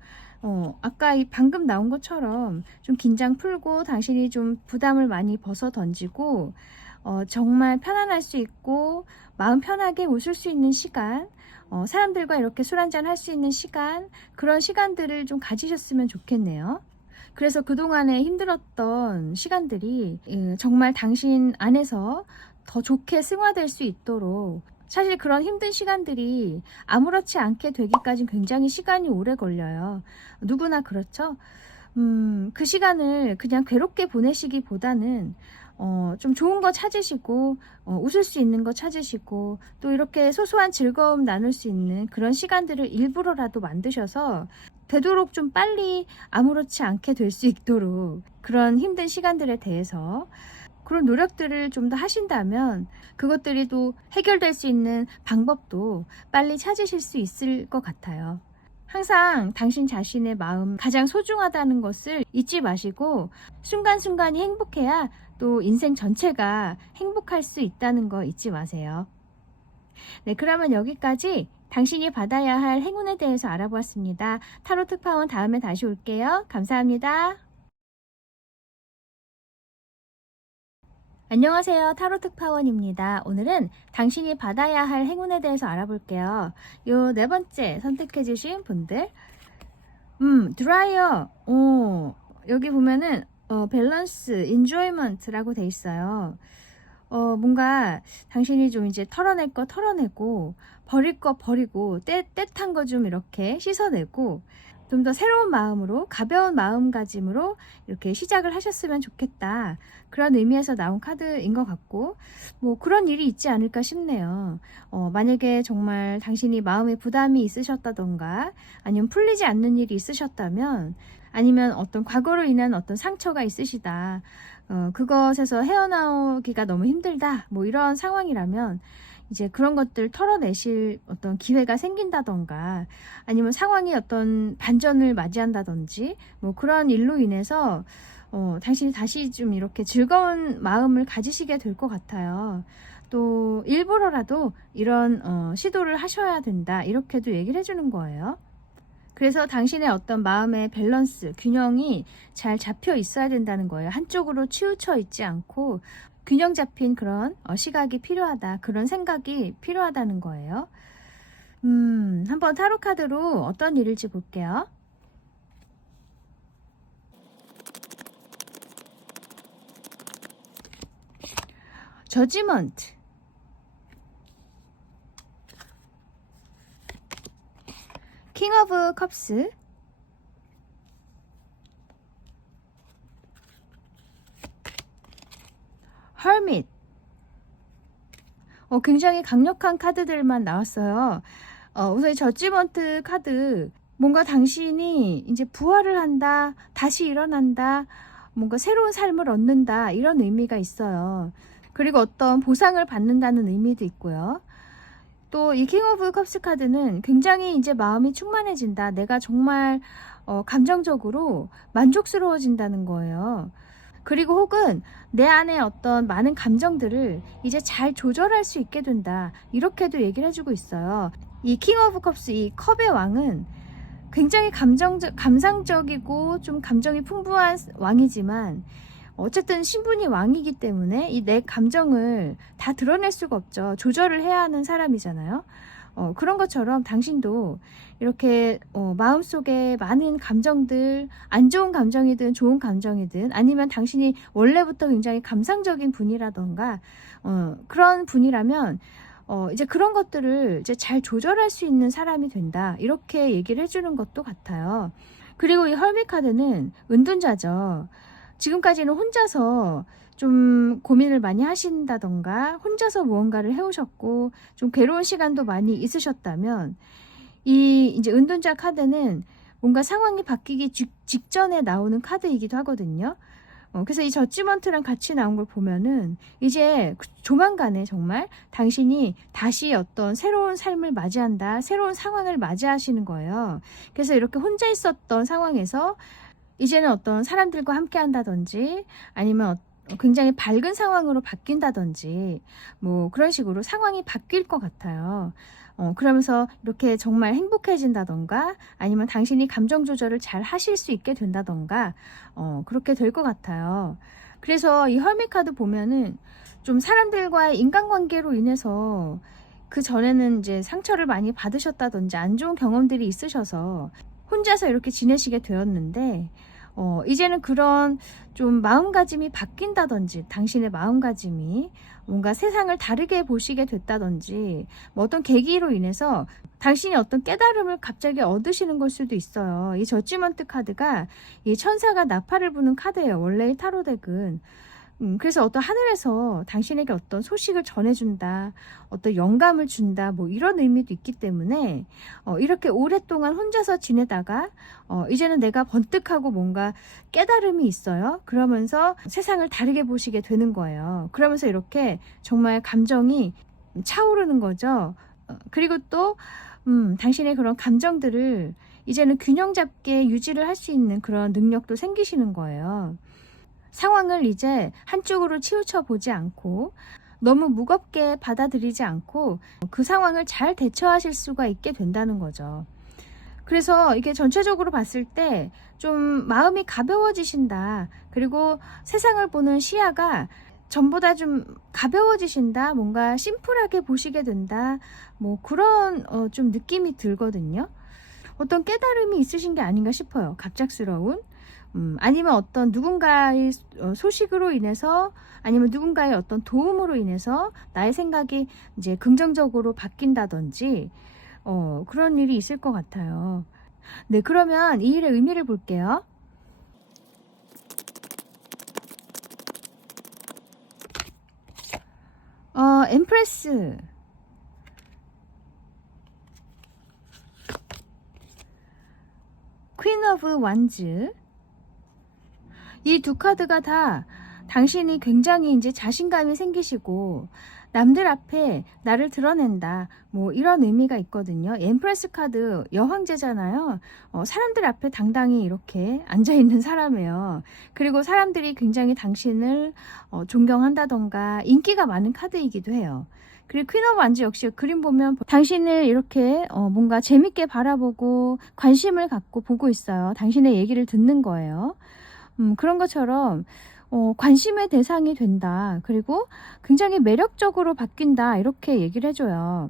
아까 방금 나온 것처럼 좀 긴장 풀고 당신이 좀 부담을 많이 벗어 던지고 정말 편안할 수 있고 마음 편하게 웃을 수 있는 시간, 사람들과 이렇게 술 한잔 할 수 있는 시간, 그런 시간들을 좀 가지셨으면 좋겠네요. 그래서 그동안에 힘들었던 시간들이 정말 당신 안에서 더 좋게 승화될 수 있도록, 사실 그런 힘든 시간들이 아무렇지 않게 되기까지 굉장히 시간이 오래 걸려요. 누구나 그렇죠. 그 시간을 그냥 괴롭게 보내시기보다는 좀 좋은 거 찾으시고 웃을 수 있는 거 찾으시고 또 이렇게 소소한 즐거움 나눌 수 있는 그런 시간들을 일부러라도 만드셔서 되도록 좀 빨리 아무렇지 않게 될 수 있도록, 그런 힘든 시간들에 대해서 그런 노력들을 좀 더 하신다면 그것들이 또 해결될 수 있는 방법도 빨리 찾으실 수 있을 것 같아요. 항상 당신 자신의 마음 가장 소중하다는 것을 잊지 마시고, 순간순간이 행복해야 또 인생 전체가 행복할 수 있다는 거 잊지 마세요. 네, 그러면 여기까지 당신이 받아야 할 행운에 대해서 알아보았습니다. 타로 특파원 다음에 다시 올게요. 감사합니다. 안녕하세요. 타로 특파원입니다. 오늘은 당신이 받아야 할 행운에 대해서 알아볼게요. 요 네 번째 선택해 주신 분들, 드라이어, 여기 보면은 밸런스, 인조이먼트라고 돼 있어요. 뭔가 당신이 좀 이제 털어낼 거 털어내고 버릴 거 버리고 때탄 거 좀 이렇게 씻어내고 좀 더 새로운 마음으로, 가벼운 마음가짐으로 이렇게 시작을 하셨으면 좋겠다. 그런 의미에서 나온 카드인 것 같고, 뭐 그런 일이 있지 않을까 싶네요. 만약에 정말 당신이 마음에 부담이 있으셨다던가 아니면 풀리지 않는 일이 있으셨다면, 아니면 어떤 과거로 인한 어떤 상처가 있으시다, 그것에서 헤어나오기가 너무 힘들다, 뭐 이런 상황이라면 이제 그런 것들 털어내실 어떤 기회가 생긴다던가, 아니면 상황이 어떤 반전을 맞이한다든지, 뭐 그런 일로 인해서 당신이 다시 좀 이렇게 즐거운 마음을 가지시게 될 것 같아요. 또 일부러라도 이런 시도를 하셔야 된다, 이렇게도 얘기를 해주는 거예요. 그래서 당신의 어떤 마음의 밸런스, 균형이 잘 잡혀 있어야 된다는 거예요. 한쪽으로 치우쳐 있지 않고 균형 잡힌 그런 시각이 필요하다, 그런 생각이 필요하다는 거예요. 한번 타로 카드로 어떤 일일지 볼게요. 저지먼트, 킹 오브 컵스, hermit. 굉장히 강력한 카드들만 나왔어요. 우선 저지먼트 카드, 뭔가 당신이 이제 부활을 한다, 다시 일어난다, 뭔가 새로운 삶을 얻는다, 이런 의미가 있어요. 그리고 어떤 보상을 받는다는 의미도 있고요. 또 이 킹 오브 컵스 카드는 굉장히 이제 마음이 충만해진다, 내가 정말 감정적으로 만족스러워진다는 거예요. 그리고 혹은 내 안에 어떤 많은 감정들을 이제 잘 조절할 수 있게 된다, 이렇게도 얘기를 해주고 있어요. 이 킹 오브 컵스, 이 컵의 왕은 굉장히 감상적이고 좀 감정이 풍부한 왕이지만 어쨌든 신분이 왕이기 때문에 이 내 감정을 다 드러낼 수가 없죠. 조절을 해야 하는 사람이잖아요. 그런 것처럼 당신도 이렇게 마음속에 많은 감정들, 안 좋은 감정이든 좋은 감정이든 아니면 당신이 원래부터 굉장히 감상적인 분이라던가 그런 분이라면 이제 그런 것들을 이제 잘 조절할 수 있는 사람이 된다. 이렇게 얘기를 해주는 것도 같아요. 그리고 이 헐밋 카드는 은둔자죠. 지금까지는 혼자서 좀 고민을 많이 하신다던가 혼자서 무언가를 해오셨고 좀 괴로운 시간도 많이 있으셨다면 이 이제 은둔자 카드는 뭔가 상황이 바뀌기 직전에 나오는 카드이기도 하거든요. 그래서 이 저지먼트랑 같이 나온 걸 보면은 이제 조만간에 정말 당신이 다시 어떤 새로운 삶을 맞이한다, 새로운 상황을 맞이하시는 거예요. 그래서 이렇게 혼자 있었던 상황에서 이제는 어떤 사람들과 함께 한다든지 아니면 굉장히 밝은 상황으로 바뀐다든지 뭐 그런 식으로 상황이 바뀔 것 같아요. 그러면서 이렇게 정말 행복해진다던가 아니면 당신이 감정 조절을 잘 하실 수 있게 된다던가 그렇게 될 것 같아요. 그래서 이 헐밋 카드 보면은 좀 사람들과의 인간관계로 인해서 그 전에는 이제 상처를 많이 받으셨다든지 안 좋은 경험들이 있으셔서 혼자서 이렇게 지내시게 되었는데 이제는 그런 좀 마음가짐이 바뀐다든지 당신의 마음가짐이 뭔가 세상을 다르게 보시게 됐다든지 뭐 어떤 계기로 인해서 당신이 어떤 깨달음을 갑자기 얻으시는 걸 수도 있어요. 이 저지먼트 카드가 이 천사가 나팔을 부는 카드예요. 원래 이 타로 덱은. 그래서 어떤 하늘에서 당신에게 어떤 소식을 전해준다, 어떤 영감을 준다, 뭐 이런 의미도 있기 때문에 이렇게 오랫동안 혼자서 지내다가 이제는 내가 번뜩하고 뭔가 깨달음이 있어요. 그러면서 세상을 다르게 보시게 되는 거예요. 그러면서 이렇게 정말 감정이 차오르는 거죠. 그리고 또 당신의 그런 감정들을 이제는 균형 잡게 유지를 할 수 있는 그런 능력도 생기시는 거예요. 상황을 이제 한쪽으로 치우쳐 보지 않고 너무 무겁게 받아들이지 않고 그 상황을 잘 대처하실 수가 있게 된다는 거죠. 그래서 이게 전체적으로 봤을 때 좀 마음이 가벼워지신다. 그리고 세상을 보는 시야가 전보다 좀 가벼워지신다. 뭔가 심플하게 보시게 된다. 뭐 그런 좀 느낌이 들거든요. 어떤 깨달음이 있으신 게 아닌가 싶어요. 갑작스러운. 아니면 어떤 누군가의 소식으로 인해서 아니면 누군가의 어떤 도움으로 인해서 나의 생각이 이제 긍정적으로 바뀐다든지 그런 일이 있을 것 같아요. 네, 그러면 이 일의 의미를 볼게요. 엠프레스, 퀸 오브 완즈, 이 두 카드가 다 당신이 굉장히 이제 자신감이 생기시고 남들 앞에 나를 드러낸다 뭐 이런 의미가 있거든요. 엠프레스 카드 여황제잖아요. 사람들 앞에 당당히 이렇게 앉아있는 사람이에요. 그리고 사람들이 굉장히 당신을 존경한다던가 인기가 많은 카드이기도 해요. 그리고 퀸 오브 완즈 역시 그림 보면 당신을 이렇게 뭔가 재밌게 바라보고 관심을 갖고 보고 있어요. 당신의 얘기를 듣는 거예요. 그런 것처럼 관심의 대상이 된다. 그리고 굉장히 매력적으로 바뀐다. 이렇게 얘기를 해줘요.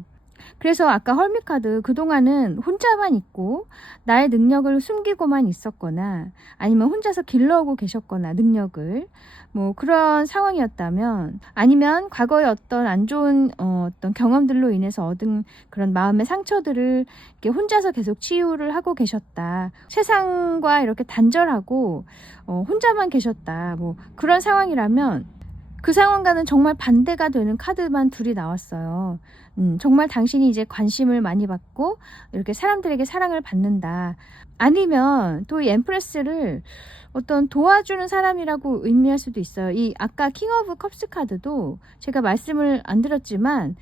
그래서 아까 헐밋 카드 그동안은 혼자만 있고 나의 능력을 숨기고만 있었거나 아니면 혼자서 길러오고 계셨거나 능력을 뭐 그런 상황이었다면 아니면 과거의 어떤 안 좋은 어떤 경험들로 인해서 얻은 그런 마음의 상처들을 이렇게 혼자서 계속 치유를 하고 계셨다. 세상과 이렇게 단절하고 혼자만 계셨다. 뭐 그런 상황이라면 그 상황과는 정말 반대가 되는 카드만 둘이 나왔어요. 정말 당신이 이제 관심을 많이 받고 이렇게 사람들에게 사랑을 받는다. 아니면 또 이 엠프레스를 어떤 도와주는 사람이라고 의미할 수도 있어요. 이 아까 킹 오브 컵스 카드도 제가 말씀을 안 드렸지만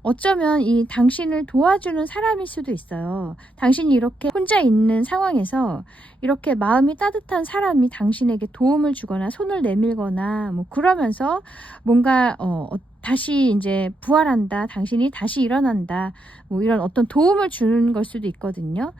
어쩌면 이 당신을 도와주는 사람일 수도 있어요. 당신이 이렇게 혼자 있는 상황에서 이렇게 마음이 따뜻한 사람이 당신에게 도움을 주거나 손을 내밀거나 뭐 그러면서 뭔가 다시 이제 부활한다, 당신이 다시 일어난다, 뭐 이런 어떤 도움을 주는 걸 수도 있거든요.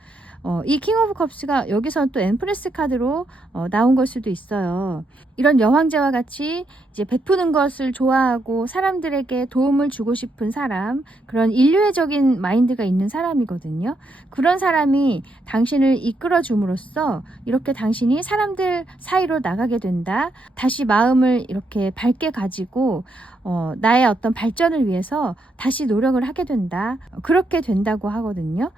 이 킹 오브 컵스가 여기서는 또 엠프레스 카드로 나온 걸 수도 있어요. 이런 여황제와 같이 이제 베푸는 것을 좋아하고 사람들에게 도움을 주고 싶은 사람, 그런 인류애적인 마인드가 있는 사람이거든요. 그런 사람이 당신을 이끌어 줌으로써 이렇게 당신이 사람들 사이로 나가게 된다. 다시 마음을 이렇게 밝게 가지고 나의 어떤 발전을 위해서 다시 노력을 하게 된다. 그렇게 된다고 하거든요.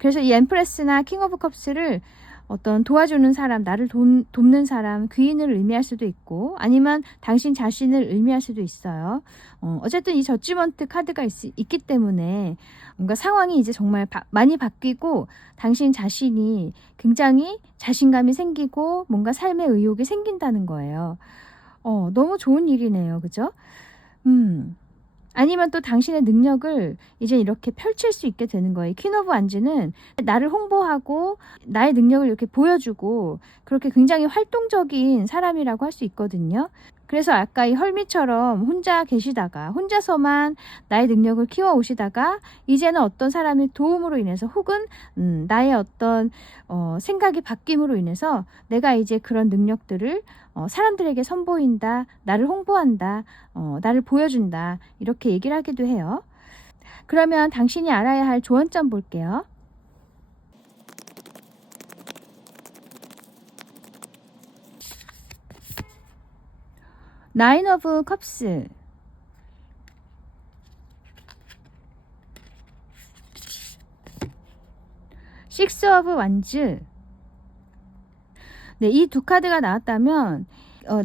그래서 이 엠프레스나 킹 오브 컵스를 어떤 도와주는 사람, 나를 돕는 사람, 귀인을 의미할 수도 있고 아니면 당신 자신을 의미할 수도 있어요. 어쨌든 이 저지먼트 카드가 있기 때문에 뭔가 상황이 이제 정말 많이 바뀌고 당신 자신이 굉장히 자신감이 생기고 뭔가 삶의 의욕이 생긴다는 거예요. 너무 좋은 일이네요. 그죠? 아니면 또 당신의 능력을 이제 이렇게 펼칠 수 있게 되는 거예요. 퀸 오브 완즈는 나를 홍보하고 나의 능력을 이렇게 보여주고 그렇게 굉장히 활동적인 사람이라고 할 수 있거든요. 그래서 아까 이 헐미처럼 혼자 계시다가 혼자서만 나의 능력을 키워 오시다가 이제는 어떤 사람의 도움으로 인해서 혹은 나의 어떤 생각이 바뀜으로 인해서 내가 이제 그런 능력들을 사람들에게 선보인다, 나를 홍보한다, 나를 보여준다 이렇게 얘기를 하기도 해요. 그러면 당신이 알아야 할 조언점 볼게요. 나인 오브 컵스, 식스 오브 완즈. 네, 이 두 카드가 나왔다면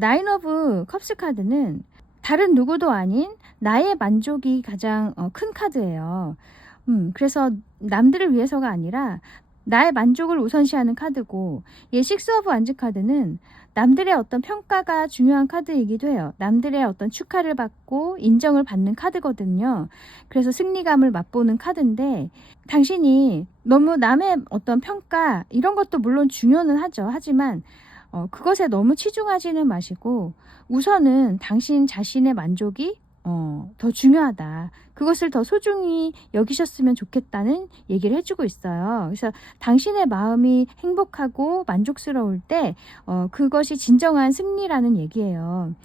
나인 오브 컵스 카드는 다른 누구도 아닌 나의 만족이 가장 큰 카드예요. 그래서 남들을 위해서가 아니라 나의 만족을 우선시하는 카드고, 이 식스 오브 완즈 카드는 남들의 어떤 평가가 중요한 카드이기도 해요. 남들의 어떤 축하를 받고 인정을 받는 카드거든요. 그래서 승리감을 맛보는 카드인데, 당신이 너무 남의 어떤 평가 이런 것도 물론 중요는 하죠. 하지만 그것에 너무 치중하지는 마시고 우선은 당신 자신의 만족이 더 중요하다. 그것을 더 소중히 여기셨으면 좋겠다는 얘기를 해주고 있어요. 그래서 당신의 마음이 행복하고 만족스러울 때 그것이 진정한 승리라는 얘기예요.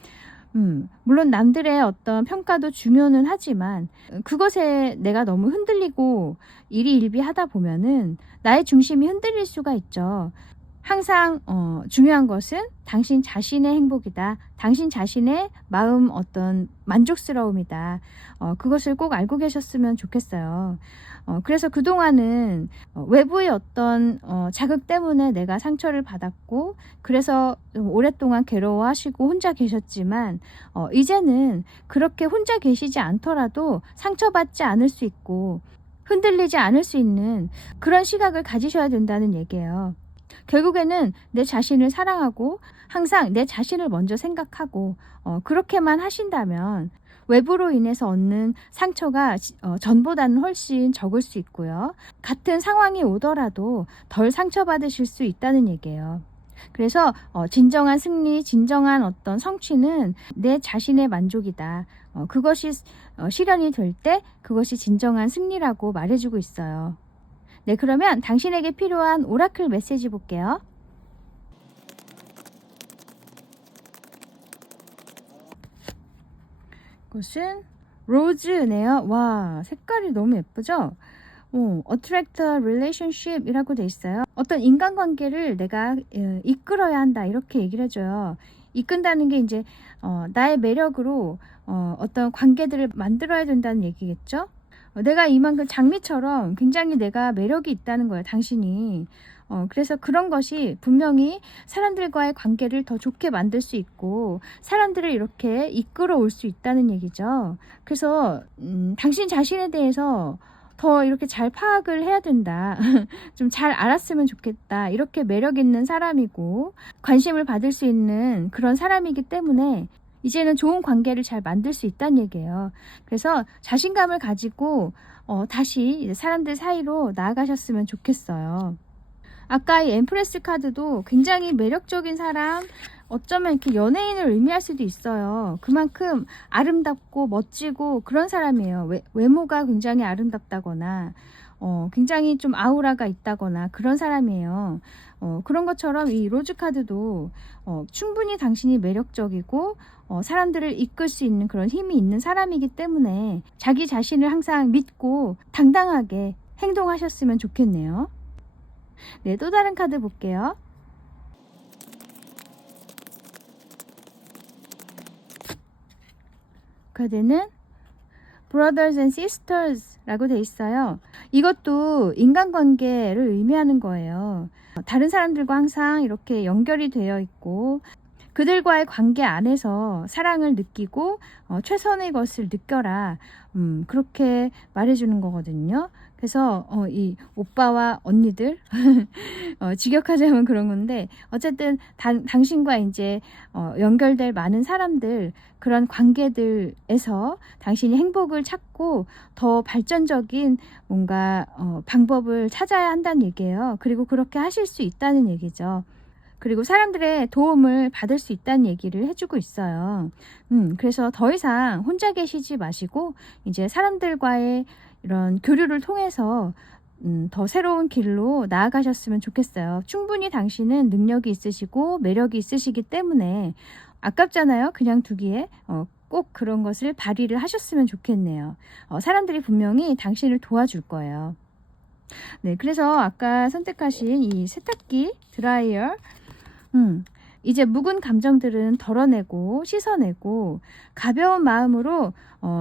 물론 남들의 어떤 평가도 중요는 하지만 그것에 내가 너무 흔들리고 일희일비하다 보면은 나의 중심이 흔들릴 수가 있죠. 항상 중요한 것은 당신 자신의 행복이다. 당신 자신의 마음 어떤 만족스러움이다. 그것을 꼭 알고 계셨으면 좋겠어요. 그래서 그동안은 외부의 어떤 자극 때문에 내가 상처를 받았고 그래서 오랫동안 괴로워하시고 혼자 계셨지만 이제는 그렇게 혼자 계시지 않더라도 상처받지 않을 수 있고 흔들리지 않을 수 있는 그런 시각을 가지셔야 된다는 얘기예요. 결국에는 내 자신을 사랑하고 항상 내 자신을 먼저 생각하고 그렇게만 하신다면 외부로 인해서 얻는 상처가 전보다는 훨씬 적을 수 있고요. 같은 상황이 오더라도 덜 상처받으실 수 있다는 얘기예요. 그래서 진정한 승리, 진정한 어떤 성취는 내 자신의 만족이다. 그것이 실현이 될 때 그것이 진정한 승리라고 말해주고 있어요. 네, 그러면 당신에게 필요한 오라클 메시지 볼게요. 이것은 로즈네요. 와, 색깔이 너무 예쁘죠? attract a relationship 이라고 돼 있어요. 어떤 인간관계를 내가 이끌어야 한다 이렇게 얘기를 해줘요. 이끈다는 게 이제 나의 매력으로 어떤 관계들을 만들어야 된다는 얘기겠죠? 내가 이만큼 장미처럼 굉장히 내가 매력이 있다는 거예요, 당신이. 그래서 그런 것이 분명히 사람들과의 관계를 더 좋게 만들 수 있고 사람들을 이렇게 이끌어 올 수 있다는 얘기죠. 그래서 당신 자신에 대해서 더 이렇게 잘 파악을 해야 된다. 좀 잘 알았으면 좋겠다. 이렇게 매력 있는 사람이고 관심을 받을 수 있는 그런 사람이기 때문에 이제는 좋은 관계를 잘 만들 수 있다는 얘기예요. 그래서 자신감을 가지고 다시 사람들 사이로 나아가셨으면 좋겠어요. 아까 이 엠프레스 카드도 굉장히 매력적인 사람, 어쩌면 이렇게 연예인을 의미할 수도 있어요. 그만큼 아름답고 멋지고 그런 사람이에요. 외모가 굉장히 아름답다거나 굉장히 좀 아우라가 있다거나 그런 사람이에요. 그런 것처럼 이 로즈 카드도 충분히 당신이 매력적이고 사람들을 이끌 수 있는 그런 힘이 있는 사람이기 때문에 자기 자신을 항상 믿고 당당하게 행동하셨으면 좋겠네요. 네, 또 다른 카드 볼게요. 카드는 Brothers and Sisters 라고 돼 있어요. 이것도 인간관계를 의미하는 거예요. 다른 사람들과 항상 이렇게 연결이 되어 있고 그들과의 관계 안에서 사랑을 느끼고 최선의 것을 느껴라. 그렇게 말해주는 거거든요. 그래서 이 오빠와 언니들 직역하자면 그런 건데 어쨌든 당신과 이제 연결될 많은 사람들 그런 관계들에서 당신이 행복을 찾고 더 발전적인 뭔가 방법을 찾아야 한다는 얘기예요. 그리고 그렇게 하실 수 있다는 얘기죠. 그리고 사람들의 도움을 받을 수 있다는 얘기를 해주고 있어요. 그래서 더 이상 혼자 계시지 마시고 이제 사람들과의 이런 교류를 통해서 더 새로운 길로 나아가셨으면 좋겠어요. 충분히 당신은 능력이 있으시고 매력이 있으시기 때문에 아깝잖아요. 그냥 두기에 꼭 그런 것을 발휘를 하셨으면 좋겠네요. 사람들이 분명히 당신을 도와줄 거예요. 네, 그래서 아까 선택하신 이 세탁기 드라이어 이제 묵은 감정들은 덜어내고 씻어내고 가벼운 마음으로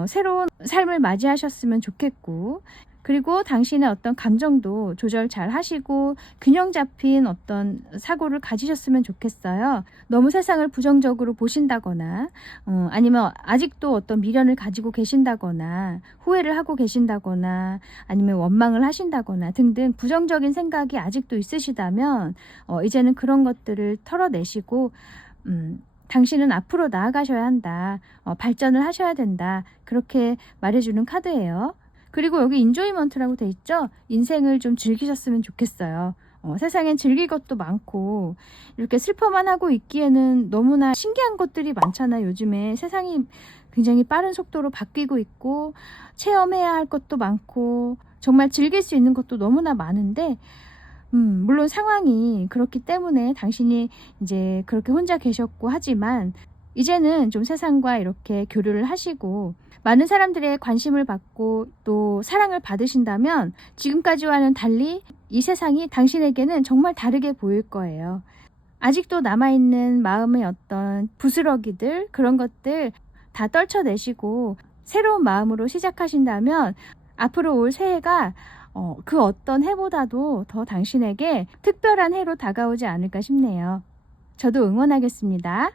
새로운 삶을 맞이하셨으면 좋겠고 그리고 당신의 어떤 감정도 조절 잘 하시고 균형 잡힌 어떤 사고를 가지셨으면 좋겠어요. 너무 세상을 부정적으로 보신다거나 아니면 아직도 어떤 미련을 가지고 계신다거나 후회를 하고 계신다거나 아니면 원망을 하신다거나 등등 부정적인 생각이 아직도 있으시다면 이제는 그런 것들을 털어내시고 당신은 앞으로 나아가셔야 한다. 발전을 하셔야 된다. 그렇게 말해주는 카드예요. 그리고 여기 인조이먼트라고 돼 있죠? 인생을 좀 즐기셨으면 좋겠어요. 세상엔 즐길 것도 많고 이렇게 슬퍼만 하고 있기에는 너무나 신기한 것들이 많잖아요. 요즘에 세상이 굉장히 빠른 속도로 바뀌고 있고 체험해야 할 것도 많고 정말 즐길 수 있는 것도 너무나 많은데 물론 상황이 그렇기 때문에 당신이 이제 그렇게 혼자 계셨고 하지만 이제는 좀 세상과 이렇게 교류를 하시고 많은 사람들의 관심을 받고 또 사랑을 받으신다면 지금까지와는 달리 이 세상이 당신에게는 정말 다르게 보일 거예요. 아직도 남아있는 마음의 어떤 부스러기들 그런 것들 다 떨쳐내시고 새로운 마음으로 시작하신다면 앞으로 올 새해가 그 어떤 해보다도 더 당신에게 특별한 해로 다가오지 않을까 싶네요. 저도 응원하겠습니다.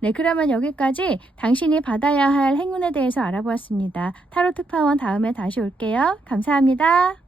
네, 그러면 여기까지 당신이 받아야 할 행운에 대해서 알아보았습니다. 타로 특파원 다음에 다시 올게요. 감사합니다.